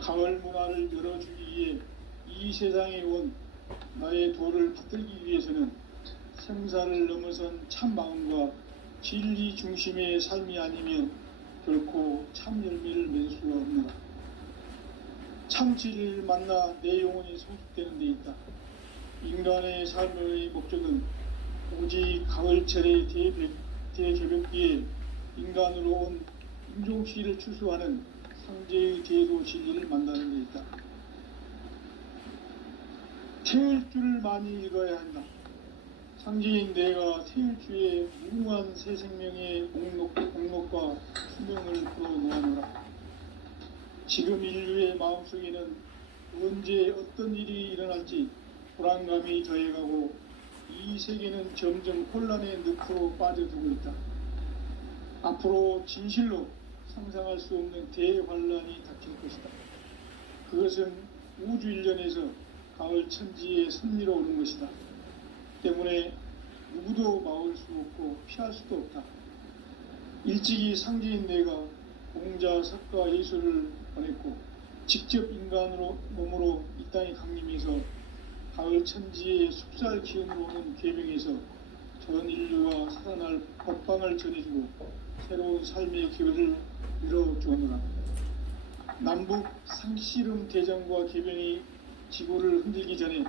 가을 문화를 열어주기 위해 이 세상에 온 나의 도를 받들기 위해서는 생사를 넘어선 참 마음과 진리 중심의 삶이 아니면 결코 참 열매를 맺을 수가 없노라. 참치를 만나 내 영혼이 성숙되는 데 있다. 인간의 삶의 목적은 오직 가을철의 대개벽기에 인간으로 온 인종시를 추수하는 상제의 대도 진리를 만나는 데 있다. 태일주를 많이 읽어야 한다. 상제인 내가 태일주의 무궁한 새 생명의 공록과 수명을 풀어놓아노라. 지금 인류의 마음속에는 언제 어떤 일이 일어날지 불안감이 더해가고 이 세계는 점점 혼란의 늪으로 빠져들고 있다. 앞으로 진실로 상상할 수 없는 대환란이 닥칠 것이다. 그것은 우주 일련에서 가을 천지의 섭리로 오는 것이다. 때문에 누구도 막을 수 없고 피할 수도 없다. 일찍이 상제인 내가 공자, 석가, 예수를 보냈고 직접 인간으로 몸으로 이 땅에 강림해서 가을 천지의 숙살 기운으로 오는 계명에서 전 인류가 살아날 법방을 전해주고 새로운 삶의 기회를 이뤄주었노라. 남북 상씨름 대전과 개병이 지구를 흔들기 전에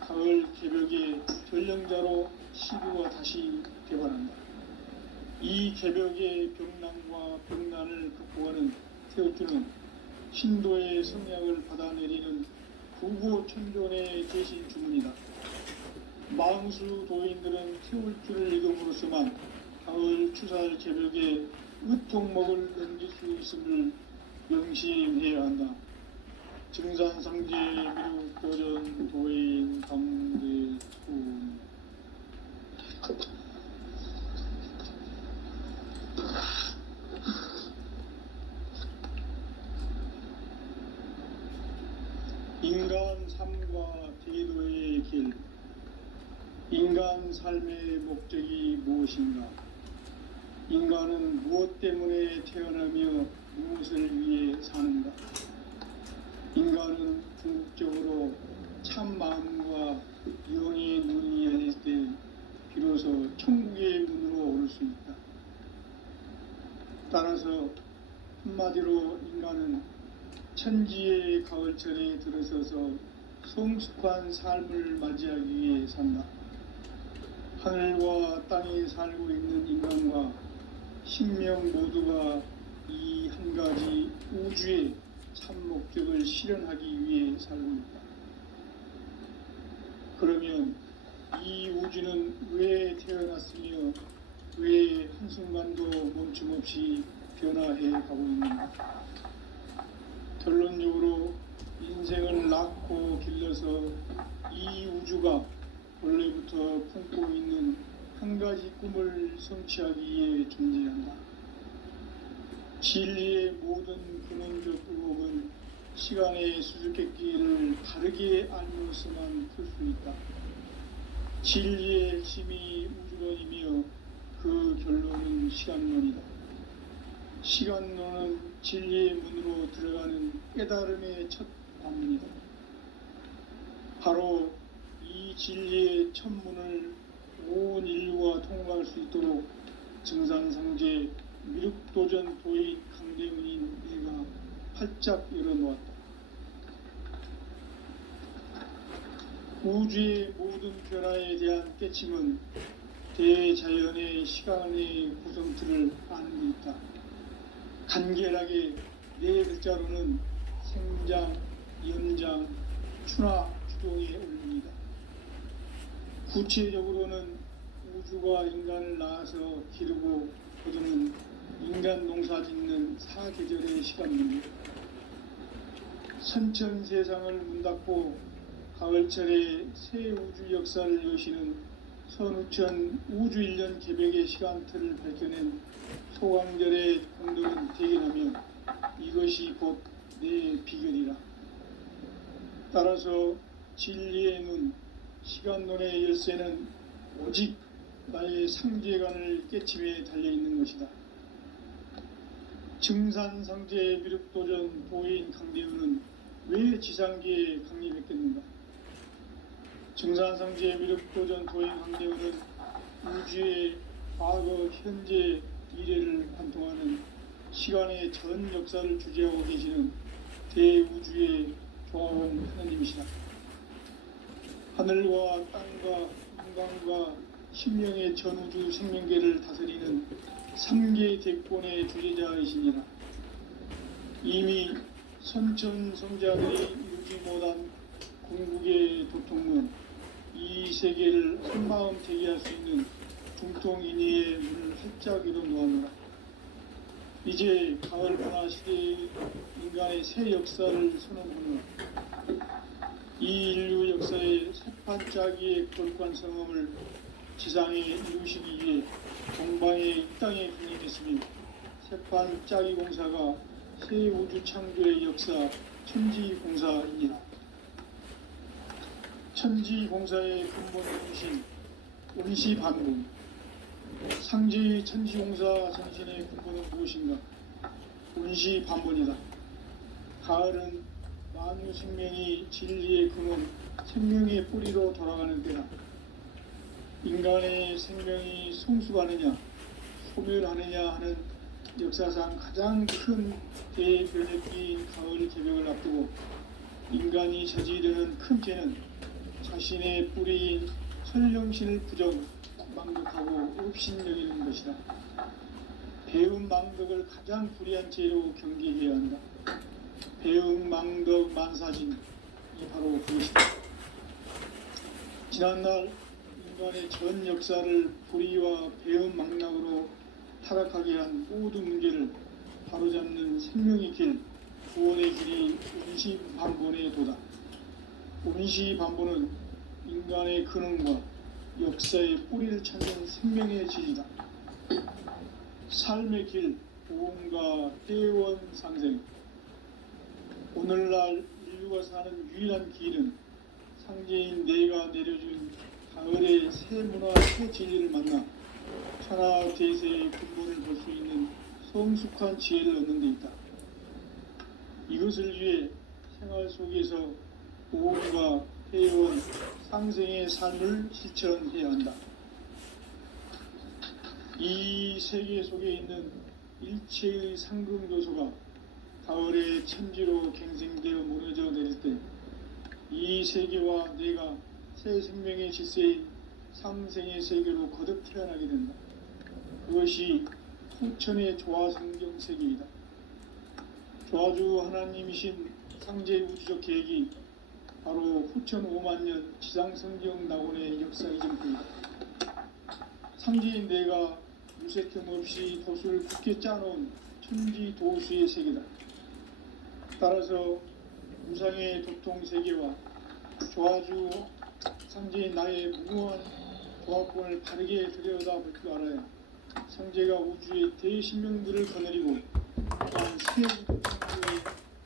가을 개벽의 전령자로 시구가 다시 개발한다. 이 개벽의 병난과 병난을 극복하는 태울주는 신도의 성약을 받아내리는 구고천존의 대신 주문이다. 망수 도인들은 태울주를 읽음으로써만 가을 추살 개벽의 의통목을 넘길 수 있음을 명심해야 한다. 증산상제 미륵도전 도인 강대훈. 인간 삶과 대도의 길. 인간 삶의 목적이 무엇인가? 인간은 무엇 때문에 태어나며 무엇을 위해 사는가? 인간은 궁극적으로 참 마음과 영의 눈이 열릴 때 비로소 천국의 문으로 오를 수 있다. 따라서 한마디로 인간은 천지의 가을철에 들어서서 성숙한 삶을 맞이하기 위해 산다. 하늘과 땅에 살고 있는 인간과 sinh명 모두가 이 한 가지 우주의 참 목적을 실현하기 위해 살고 있다. 그러면 이 우주는 왜 태어났으며 왜 한순간도 멈춤없이 변화해 가고 있는가? 결론적으로 인생을 낳고 길러서 이 우주가 원래부터 품고 있는 한 가지 꿈을 성취하기 위해 존재한다. 진리의 모든 근원적 의혹은 시간의 수수께끼를 바르게 알면서만 풀 수 있다. 진리의 핵심이 우주론이며 그 결론은 시간론이다. 시간론은 진리의 문으로 들어가는 깨달음의 첫 관문이다. 바로 이 진리의 첫 문을 온 인류가 통과할 수 있도록 증산상제 미륵도전 도인 강대문인 내가 활짝 열어놓았다. 우주의 모든 변화에 대한 깨침은 대자연의 시간의 구성틀을 아는 데 있다. 간결하게 네 글자로는 생장, 연장, 추나 추동에 올립니다. 구체적으로는 우주가 인간을 낳아서 기르고 거두는 인간 농사 짓는 사계절의 시간입니다. 선천 세상을 문 닫고 가을철에 새 우주 역사를 여시는 선우천 우주 1년 개백의 시간틀을 밝혀낸 소강절의 공덕은 대견하며 이것이 곧 내 비결이라. 따라서 진리의 눈, 시간론의 열쇠는 오직 나의 상제관을 깨침에 달려있는 것이다. 증산상제 미륵도전 도인 강대우는 왜 지상계에 강림했겠는가? 증산상제 미륵도전 도인 강대우는 우주의 과거, 현재, 미래를 관통하는 시간의 전 역사를 주재하고 계시는 대우주의 조화원 하나님이시다. 하늘과 땅과 인간과 sinh 명의 전우주 생명계를 다스리는 3개 대권의 주제자이시니라. 이미 선천성자들이 이루지 못한 궁극의 도통은 이 세계를 한마음 대기할 수 있는 중통인의의 문을 활짝 열어놓았노라. 이제 가을 문화 시대의 인간의 새 역사를 선언하는 이 인류 역사의 새판짜기의 거룩한 성험을 지상에 이루시기 위해 동방의 이 땅에 강림했으며 새판짜기 공사가 새 우주 창조의 역사 천지공사입니다. 천지공사의 근본 중심 온시반문, 상제의 천지공사 정신의 근본은 무엇인가? 온시반문이다. 가을은 만유 생명이 진리의 근원, 생명의 뿌리로 돌아가는 때다. 인간의 생명이 성숙하느냐, 소멸하느냐 하는 역사상 가장 큰 대변혁기인 가을 개벽을 앞두고 인간이 저지르는 큰 죄는 자신의 뿌리인 설령신을 망덕하고 업신여기는 것이다. 배움 망덕을 가장 불의한 죄로 경계해야 한다. 배움 망덕 만사진이 바로 그것이다. 지난날 인간의 전 역사를 불의와 배움 망락으로 타락하게 한 모든 문제를 바로잡는 생명의 길, 구원의 길이 온시반본의 도다. 온시반본은 인간의 근원과 역사의 뿌리를 찾는 생명의 진리다. 삶의 길, 보험과 대원상생. 오늘날 인류가 사는 유일한 길은 상제인 내가 내려준 가을의 새 문화, 새 진리를 만나 천하 대세의 근본을 볼 수 있는 성숙한 지혜를 얻는 데 있다. 이것을 위해 생활 속에서 보험과 회원, 상생의 삶을 실천해야 한다. 이 세계 속에 있는 일체의 상금 요소가 가을의 천지로 갱생되어 무너져 내릴 때 이 세계와 내가 새 생명의 질서인 상생의 세계로 거듭 태어나게 된다. 그것이 후천의 조화 성경 세계이다. 조화주 하나님이신 상제 우주적 계획이 바로 후천 5만 년 지상 성경 낙원의 역사 이전부이다. 상제인 내가 무색함 없이 도수를 굳게 짜놓은 천지 도수의 세계다. 따라서 우상의 도통 세계와 조화주 상제인 나의 무궁한 조합권을 바르게 들여다볼 줄 알아야 상제가 우주의 대신명들을 거느리고 또한 세우도의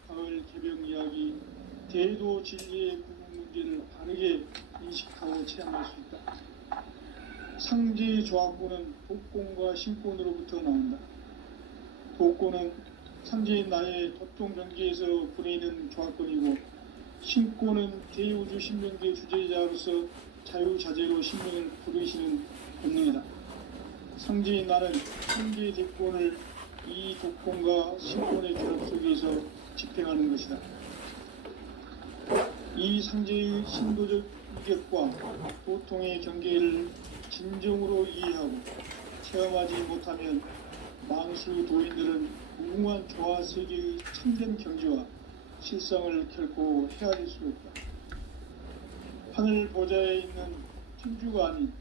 가을 개병 이야기 대도 진리의 구분 문제를 바르게 인식하고 체험할 수 있다. 상제의 조합권은 독권과 신권으로부터 나온다. 독권은 상제인 나의 도통 경계에서 부리는 조합권이고, 신권은 대우주 신명계 주제자로서 자유자재로 신명을 부르시는 본능이다. 상제인 나는 상제의 대권을 이 독권과 신권의 결합 속에서 집행하는 것이다. 이 상제의 신도적 이격과 보통의 경계를 진정으로 이해하고 체험하지 못하면 만수 도인들은 무궁한 조화 세계의 참된 경지와 실상을 결코 헤아릴 수 없다. 하늘 보좌에 있는 천주가 아닌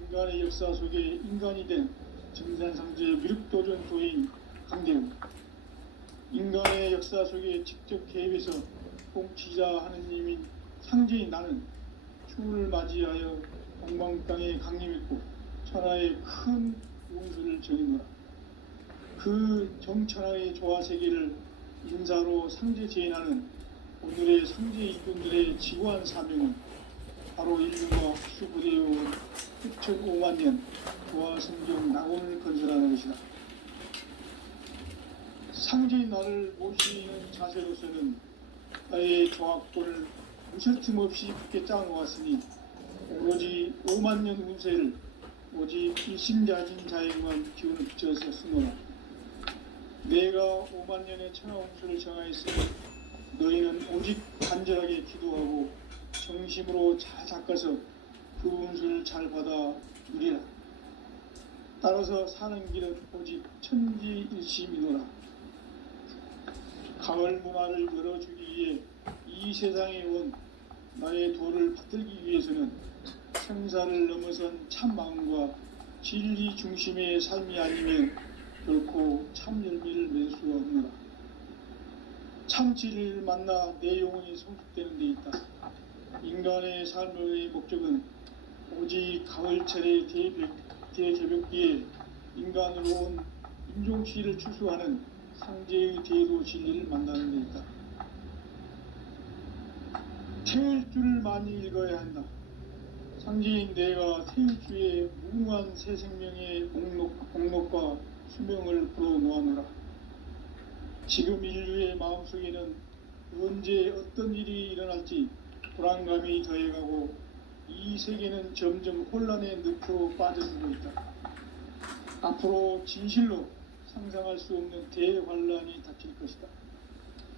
인간의 역사 속에 인간이 된 증산상제의 미륵도전 도인 강대우, 인간의 역사 속에 직접 개입해서 통치자 하느님인 상제인 나는 추운을 맞이하여 동방 땅에 강림했고 천하의 큰 용수를 정인노라. 그 정천하의 조화 세계를 인사로 상제 제인하는 오늘의 상제 이분들의 지구한 사명은 바로 인류가 수부대해온 후천 5만 년 조화 성경 낙원을 건설하는 것이다. 상제인 나를 모시는 자세로서는 나의 조합권을 무설틈 없이 굳게 짜놓았으니 오로지 5만 년 운세를 오직 일심자진 자에게만 기운을 붙여서 쓰노라. 내가 5만 년의 천하 운수를 정하였으니 너희는 오직 간절하게 기도하고 정심으로 잘 닦아서 그 운수를 잘 받아 누리라. 따라서 사는 길은 오직 천지일심이노라. 가을 문화를 열어주기 위해 이 세상에 온 나의 도를 받들기 위해서는 생사를 넘어선 참 마음과 진리 중심의 삶이 아니면 결코 참 열매를 맺을 수가 없노라. 참 진리를 만나 내 영혼이 성숙되는 데 있다. 인간의 삶의 목적은 오직 가을철의 대개벽기에 인간으로 온 인종시를 추수하는 상제의 대도 진리를 만나는 데 있다. 태일 줄을 많이 읽어야 한다. 상제인 내가 태일주의 무궁한 새 생명의 목록과 수명을 풀어놓아노라. 지금 인류의 마음속에는 언제 어떤 일이 일어날지 불안감이 더해가고 이 세계는 점점 혼란의 늪으로 빠져들고 있다. 앞으로 진실로 상상할 수 없는 대환란이 닥칠 것이다.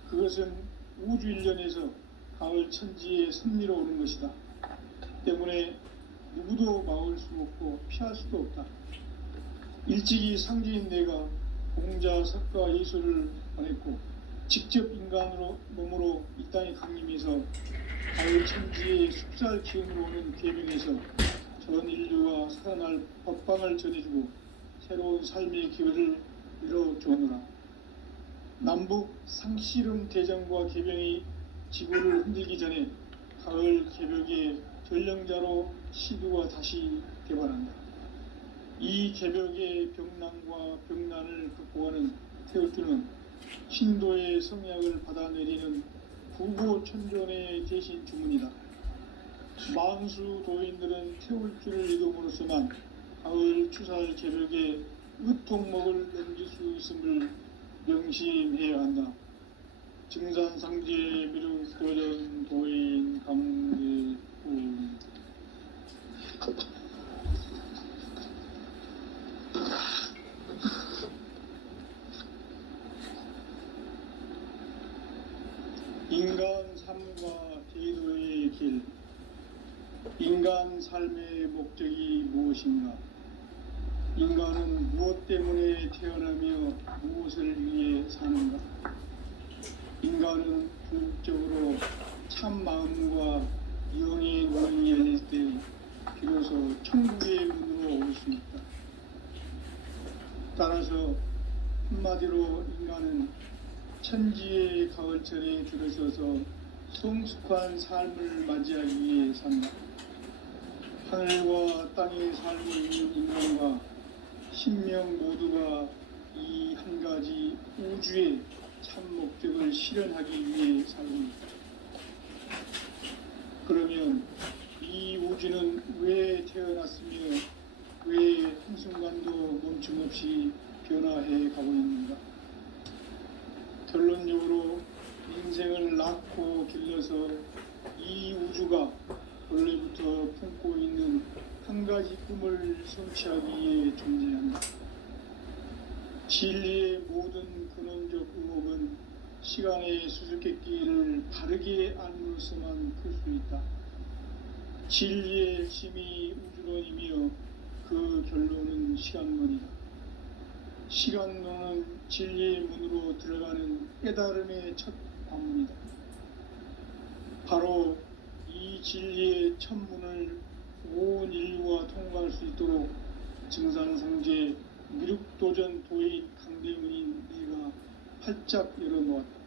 그것은 우주 일련에서 가을 천지의 섭리로 오는 것이다. 때문에 누구도 막을 수 없고 피할 수도 없다. 일찍이 상제인 내가 공자, 석가, 예수를 보냈고 직접 인간으로 몸으로 이 땅에 강림해서 가을 천지의 숲살 기운으로 오는 계명에서 전 인류가 살아날 법방을 전해주고 새로운 삶의 기회를 이뤄주노라. 남북 상씨름 대전과 개병이 지구를 흔들기 전에 가을 개벽의 전령자로 시두가 다시 개발한다. 이 개벽의 병난과 병난을 극복하는 태울주는 신도의 성약을 받아내리는 구고천존의 대신 주문이다. 만수 도인들은 태울주를 이름으로서만 가을 추살 개벽의 으통목을 넘길 수 있음을 명심해야 한다. 증산상제 미륵도전 도인 강대우. 인간 삶과 제도의 길. 인간 삶의 목적이 무엇인가? 인간은 무엇 때문에 태어나며 무엇을 위해 사는가? 인간은 궁극적으로 참 마음과 영의 문이 열릴 때 비로소 천국의 문으로 올 수 있다. 따라서 한마디로 인간은 천지의 가을철에 들어서서 성숙한 삶을 맞이하기 위해 산다. 하늘과 땅에 살고 있는 인간과 신명 모두가 이 한 가지 우주의 참 목적을 실현하기 위해 살고 있다. 그러면 이 우주는 왜 태어났으며 왜 한순간도 멈춤없이 변화해 가고 있는가? 결론적으로 인생을 낳고 길러서 이 우주가 원래부터 품고 있는 한 가지 꿈을 성취하기 위해 존재한다. 진리의 모든 근원적 의혹은 시간의 수수께끼를 바르게 알므로서만 풀 수 있다. 진리의 핵심이 우주론이며 그 결론은 시간론이다. 시간론은 진리의 문으로 들어가는 깨달음의 첫 관문이다. 바로 이 진리의 첫 문을 온 인류가 통과할 수 있도록 증산상제 미륵도전 도인 강대문인 내가 활짝 열어놓았다.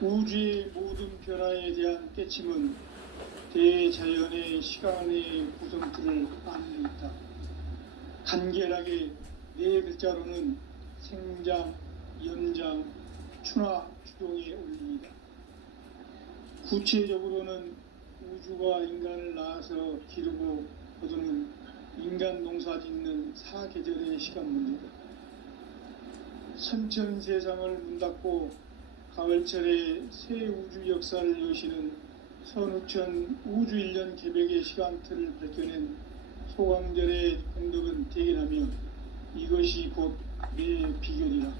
우주의 모든 변화에 대한 깨침은 대자연의 시간의 구성틀을 안고 있다. 간결하게 네 글자로는 생장, 연장, 추나 추동의 원리이다. 구체적으로는 우주가 인간을 낳아서 기르고 거두는 인간 농사짓는 사계절의 시간 문제다. 선천 세상을 문 닫고 가을철에 새 우주 역사를 여시는 선우천 우주 1년 개백의 시간틀을 밝혀낸 소강절의 공덕은 대견하며 이것이 곧 내 비결이라.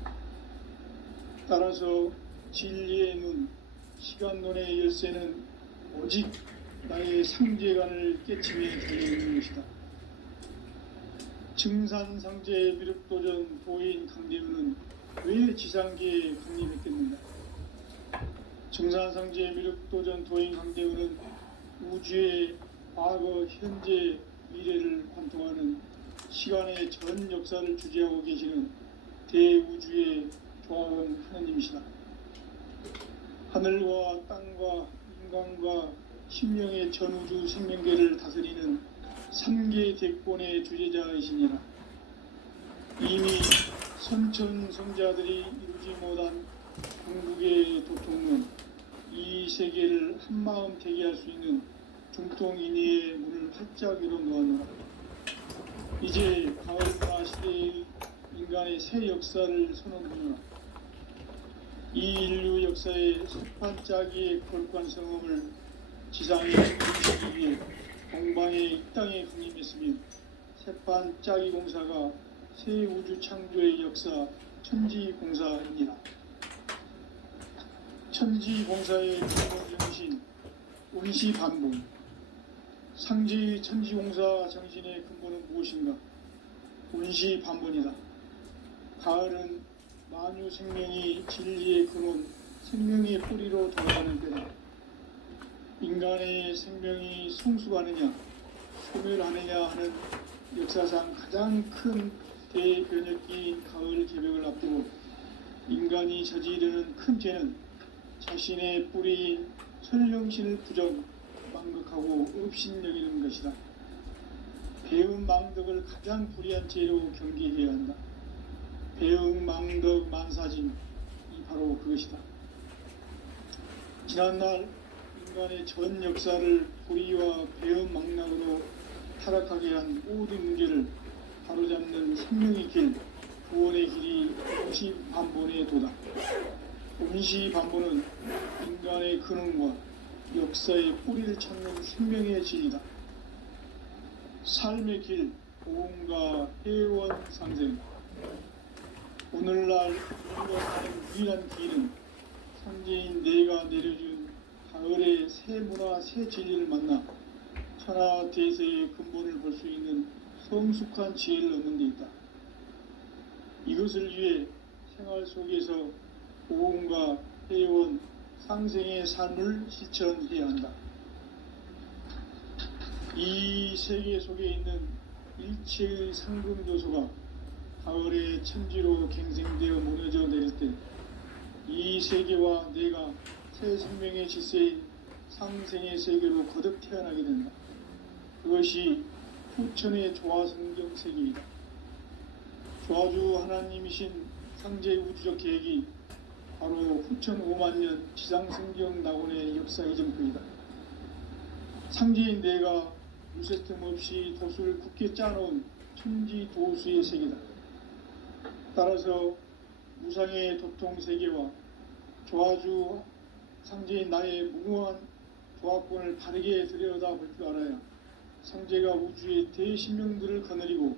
따라서 진리의 눈, 시간론의 열쇠는 오직 나의 상제관을 깨침에 달려있는 것이다. 증산상제 미륵도전 도인 강대문은 왜 지상계에 강림했겠는가? 증산상제 미륵도전 도인 강대문은 우주의 과거, 현재, 미래를 관통하는 시간의 전 역사를 주재하고 계시는 대우주의 조화원 하느님이시다. 하늘과 땅과 인간과 심령의 전우주 생명계를 다스리는 3계 대권의 주제자이시니라. 이미 선천성자들이 이루지 못한 궁극의 도통론, 이 세계를 한마음 되게 할 수 있는 중통인의의 문을 활짝 열어놓았노라. 이제 가을문화 시대의 인간의 새 역사를 선언하노라. 이 인류 역사의 석판짜기의 거룩한 성험을 지상에 이루기 위해 동방의 이 땅에 강림했으며 새판짜기 공사가 새 우주 창조의 역사 천지공사입니다. 천지공사의 근본 정신 운시반본. 상제의 천지공사 정신의 근본은 무엇인가? 운시반본이다. 가을은 만유 생명이 진리의 근원, 생명의 뿌리로 돌아가는 때다. 인간의 생명이 성숙하느냐, 소멸하느냐 하는 역사상 가장 큰 대변혁기인 가을 개벽을 앞두고 인간이 저지르는 큰 죄는 자신의 뿌리인 설령신을 부정, 망극하고 업신여기는 것이다. 배음 망덕을 가장 불의한 죄로 경계해야 한다. 배음 망덕 만사진, 이 바로 그것이다. 지난날 인간의 전 역사를 불의와 배음 망락으로 타락하게 한 모든 문제를 바로잡는 생명의 길, 구원의 길이 운시반본의 도다. 운시반본은 인간의 근원과 역사의 뿌리를 찾는 생명의 진리다. 삶의 길, 보험과 회원 상생. 오늘날 우리가 가는 유일한 길은 상제인 내가 내려준 가을의 새 문화 새 진리를 만나 천하대세의 근본을 볼 수 있는 성숙한 지혜를 얻는 데 있다. 이것을 위해 생활 속에서 고음과 회원, 상생의 삶을 실천해야 한다. 이 세계 속에 있는 일체의 상금 요소가 가을의 천지로 갱생되어 무너져 내릴 때 이 세계와 내가 새 생명의 질서인 상생의 세계로 거듭 태어나게 된다. 그것이 후천의 조화성경 세계이다. 조화주 하나님이신 상제 우주적 계획이 바로 후천 5만년 지상성경 낙원의 역사 이정표이다. 상제인 내가 물새 틈 없이 도수를 굳게 짜놓은 천지 도수의 세계다. 따라서 무상의 도통 세계와 조화주 상제인 나의 무궁한 조합권을 바르게 들여다볼 줄 알아야 상제가 우주의 대신명들을 거느리고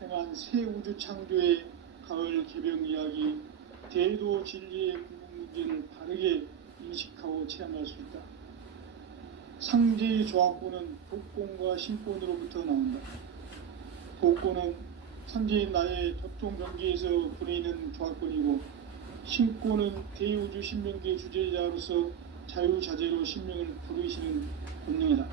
행한 새 우주 창조의 가을 개병 이야기, 대도 진리의 궁극 문제를 바르게 인식하고 체험할 수 있다. 상제의 조합권은 복권과 신권으로부터 나온다. 복권은 상제인 나의 도통 경계에서 부리는 조합권이고, 신권은 대우주 신명계의 주제자로서 자유자재로 신명을 부르시는 본능이다.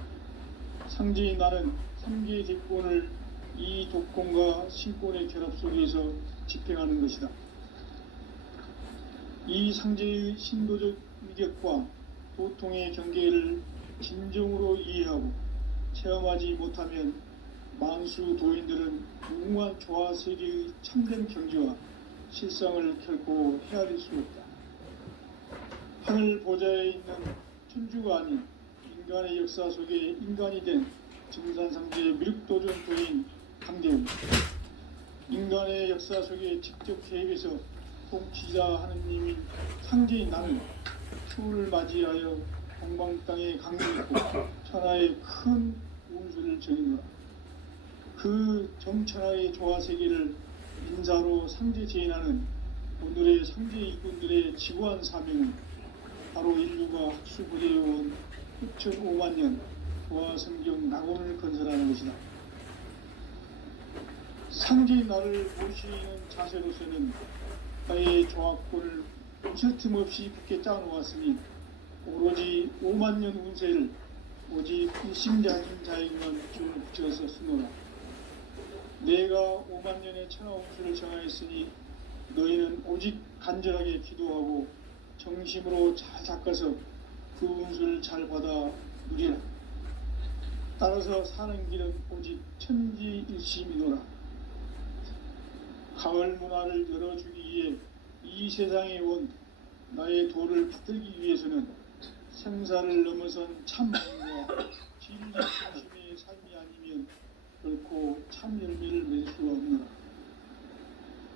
상제인 나는 3개의 대권을 이 독권과 신권의 결합 속에서 집행하는 것이다. 이 상제의 신도적 위격과 도통의 경계를 진정으로 이해하고 체험하지 못하면 만수 도인들은 무궁한 조화 세계의 참된 경지와 실상을 결코 헤아릴 수 없다. 하늘 보좌에 있는 천주가 아닌 인간의 역사 속에 인간이 된 증산상제의 미륵도전 도인 강대우, 인간의 역사 속에 직접 개입해서 통치자 하느님인 상제인 나는 추을 맞이하여 동방 땅에 강림했고 천하의 큰 운수를 전이노라. 그 정천하의 조화 세계를 인사로 상제 제인하는 오늘의 상제 일꾼들의 지구한 사명은 바로 인류가 학수부대해온 후천 5만년 조화 성경 낙원을 건설하는 것이다. 상제인 나를 모시는 자세로서는 나의 조합권을 무쇠틈 없이 굳게 짜놓았으니 오로지 5만년 운세를 오직 일심자진 자에게만 기운을 붙여서 쓰노라. 내가 5만년의 천하 운수를 정하였으니 너희는 오직 간절하게 기도하고 정심으로 잘 닦아서 그 운수를 잘 받아 누리라. 따라서 사는 길은 오직 천지일심이노라. 가을 문화를 열어주기 위해 이 세상에 온 나의 도를 받들기 위해서는 생사를 넘어선 참만과 진리 중심의 삶이 아니면 결코 참 열매를 맺을 수가 없노라.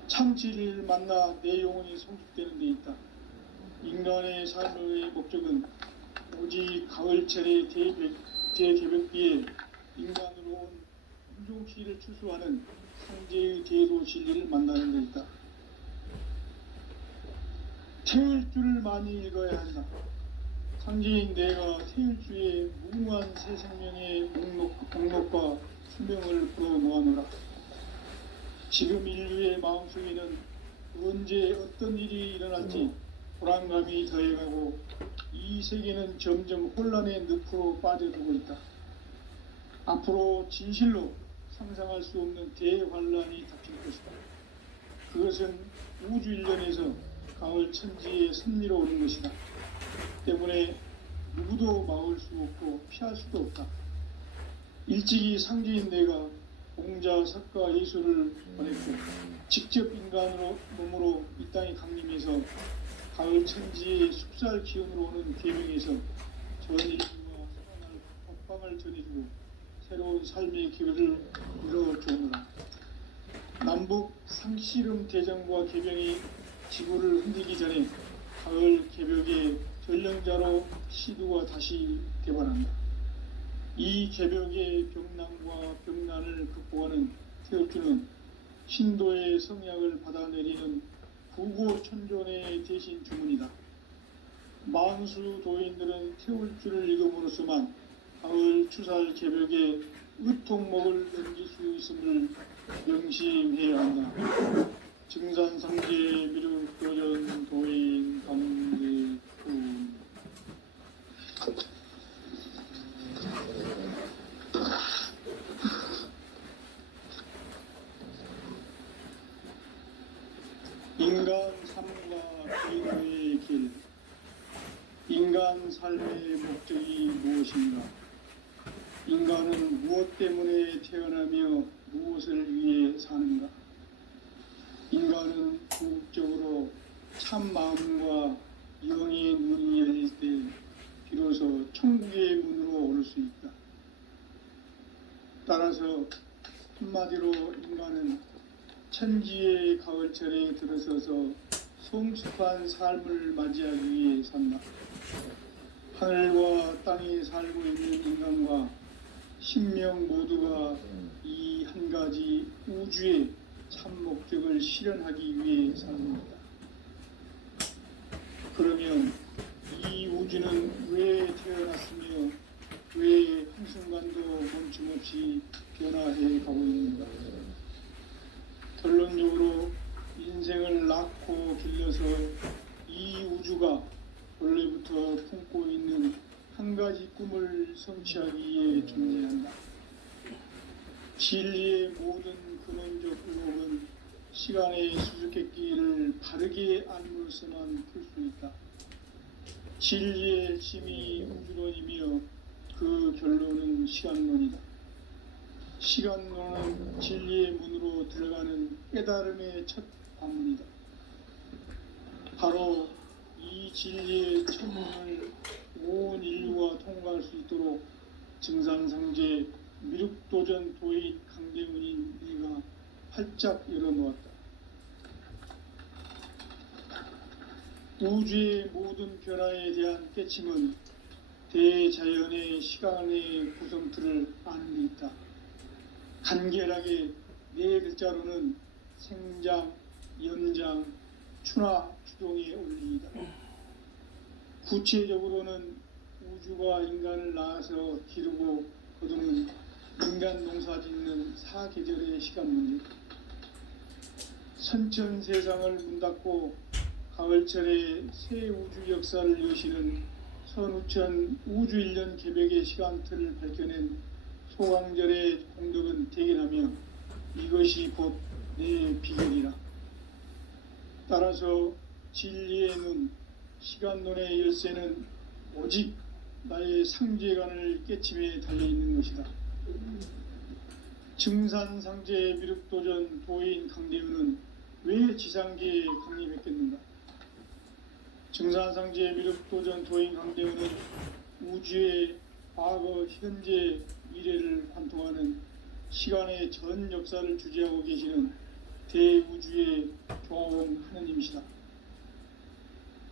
참 진리를 만나 내 영혼이 성숙되는 데 있다. 인간의 삶의 목적은 오직 가을철의 대개벽비에 인간으로 온 인종시를 추수하는 상제의 대도 진리를 만나는 데 있다. 태일주를 많이 읽어야 한다. 상제인 내가 태일주의 무궁한 새 생명의 목록과 수명을 풀어놓아노라. 지금 인류의 마음속에는 언제 어떤 일이 일어날지 불안감이 더해가고 이 세계는 점점 혼란의 늪으로 빠져들고 있다. 앞으로 진실로 상상할 수 없는 대환란이 닥칠 것이다. 그것은 우주 일련에서 가을 천지의 섭리로 오는 것이다. 때문에 누구도 막을 수 없고 피할 수도 없다. 일찍이 상제인 내가 공자, 석가, 예수를 보냈고 직접 인간으로 몸으로 이 땅에 강림해서 가을 천지의 숙살 기운으로 오는 계명에서 전 인류와 살아날 법방을 전해주고 새로운 삶의 기회를 이루어주오노라. 남북 상씨름 대전과 개병이 지구를 흔들기 전에 가을 개벽의 전령자로 시두가 다시 개발한다. 이 개벽의 병난과 병난을 극복하는 태엽주는 신도의 성약을 받아내리는 구고천존의 대신 주문이다. 만수 도인들은 태울 줄을 읽음으로써만 가을 추살 개벽에 으통목을 넘길 수 있음을 명심해야 한다. 증산상제 미륵도전 도인 강대군. 인간 삶과 기도의 길. 인간 삶의 목적이 무엇인가? 인간은 무엇 때문에 태어나며 무엇을 위해 사는가? 인간은 궁극적으로 참 마음과 영의 눈이 열릴 때 비로소 천국의 문으로 오를 수 있다. 따라서 한마디로 인간은 천지의 가을철에 들어서서 성숙한 삶을 맞이하기 위해 산다. 하늘과 땅에 살고 있는 인간과 신명 모두가 이 한 가지 우주의 참 목적을 실현하기 위해 삽니다. 그러면 이 우주는 왜 태어났으며 왜 한순간도 멈춤없이 변화해 가고 있는가? 결론적으로 인생을 낳고 길러서 이 우주가 원래부터 품고 있는 한 가지 꿈을 성취하기 위해 존재한다. 진리의 모든 근원적 의혹은 시간의 수수께끼를 바르게 알므로서만 풀 수 있다. 진리의 핵심이 우주론이며 그 결론은 시간론이다. 시간론은 진리의 문으로 들어가는 깨달음의 첫 관문이다. 바로 이 진리의 첫 문을 온 인류가 통과할 수 있도록 증산상제 미륵도전 도인 강대문인 네가 활짝 열어놓았다. 우주의 모든 변화에 대한 깨침은 대자연의 시간의 구성틀을 아는 데 있다. 간결하게 네 글자로는 생장, 연장, 추나 추동의 원리이다. 구체적으로는 우주가 인간을 낳아서 기르고 거두는 인간 농사 짓는 사계절의 시간 문제. 선천 세상을 문 닫고 가을철에 새 우주 역사를 여시는 선우천 우주 1년 개벽의 시간틀을 밝혀낸 소강절의 공덕은 대견하며 이것이 곧 내 비결이라. 따라서 진리의 눈, 시간론의 열쇠는 오직 나의 상제관을 깨침에 달려있는 것이다. 증산상제 미륵도전 도인 강대우는 왜 지상계에 강림했겠는가? 증산상제 미륵도전 도인 강대우는 우주의 과거, 현재, 미래를 관통하는 시간의 전 역사를 주재하고 계시는 대우주의 조화원 하느님이시다.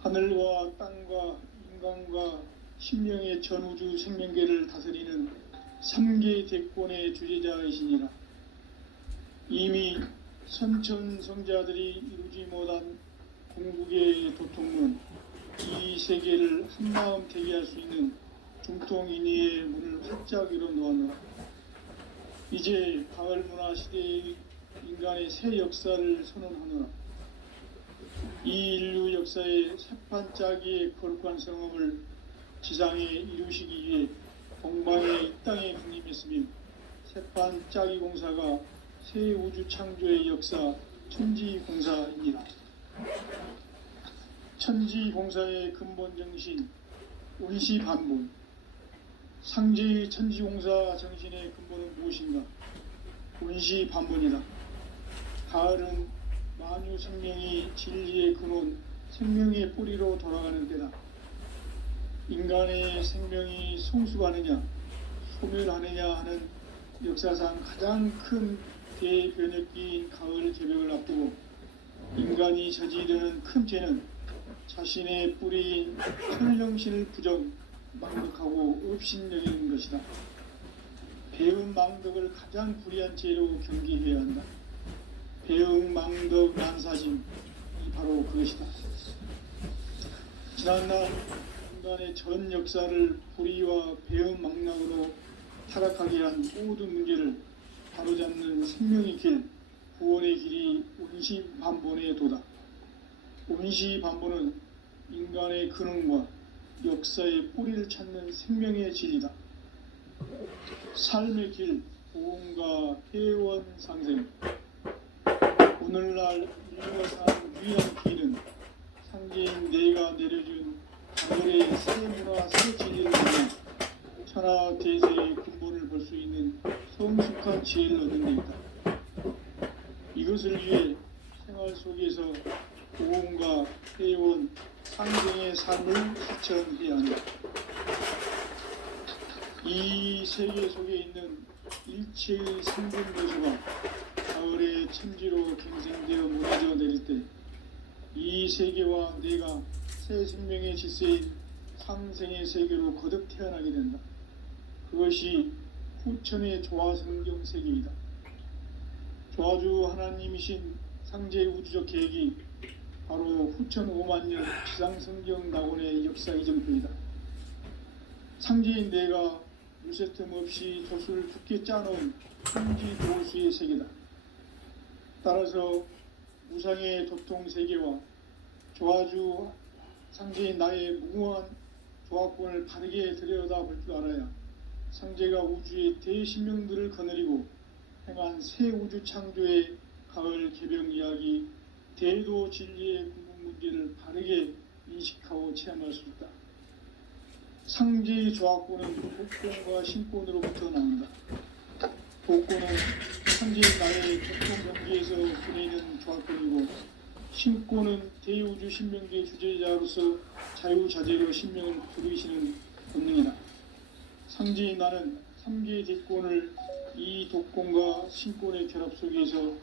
하늘과 땅과 인간과 신명의 전우주 생명계를 다스리는 3개 대권의 주재자이시니라. 이미 선천성자들이 이루지 못한 궁극의 도통문, 이 세계를 한마음 되게 할 수 있는 중통인의의 문을 활짝 열어놓았노라. 이제 가을 문화 시대의 인간의 새 역사를 선언하노라. 이 인류 역사의 새판 짜기의 거룩한 성험을 지상에 이루시기 위해 동방의 이 땅에 강림했으며 새판 짜기 공사가 새 우주 창조의 역사 천지공사입니다. 천지공사의 근본 정신 운시반본. 상제의 천지공사 정신의 근본은 무엇인가? 운시반본이다. 가을은 만유 생명이 진리의 근원, 생명의 뿌리로 돌아가는 때다. 인간의 생명이 성숙하느냐, 소멸하느냐 하는 역사상 가장 큰 대변혁기인 가을 개벽을 앞두고 인간이 저지르는 큰 죄는 자신의 뿌리인 천령신을 부정, 망덕하고 업신여기는 것이다. 배은 망덕을 가장 불의한 죄로 경계해야 한다. 배응 망덕 난사심, 이 바로 그것이다. 지난날 인간의 전 역사를 불의와 배은망락으로 타락하게 한 모든 문제를 바로잡는 생명의 길, 구원의 길이 온시반본의 도다. 온시반본은 인간의 근원과 역사의 뿌리를 찾는 생명의 진리다. 삶의 길, 보험과 회원 상생. 오늘날 인류가 사는 유일한 길은 상제인 내가 내려준 가을의 새 문화 새 진리를 통해 천하 대세의 근본을 볼 수 있는 성숙한 지혜를 얻는 데 있다. 이것을 위해 생활 속에서 보험과 회원, 상생의 삶을 실천해야 한다. 이 세계 속에 있는 일체의 생분 요소가 가을의 천지로 갱생되어 무너져 내릴 때 이 세계와 내가 새 생명의 질서인 상생의 세계로 거듭 태어나게 된다. 그것이 후천의 조화성경 세계이다. 조화주 하나님이신 상제의 우주적 계획이 바로 후천 5만년 지상성경 낙원의 역사 이정표이다. 상제인 내가 물새 틈 없이 돛을 굳게 짜놓은 천지도수의 세계다. 따라서 무상의 도통 세계와 조화주 상제인 나의 무궁한 조화권을 바르게 들여다볼 줄 알아야 상제가 우주의 대신명들을 거느리고 행한 새 우주 창조의 가을 개병 이야기 대도 진리의 구분 문제를 바르게 인식하고 체험할 수 있다. 상제의 조화권은 복권과 신권으로부터 나온다. 복권은 상제의 나의 도통 경계에서 보내는 조화권이고 신권은 대우주 신명계의 주제자로서 자유자재로 신명을 부르시는 본능이다. 상제의 나는 3개의 대권을 이 독권과 신권의 결합 속에서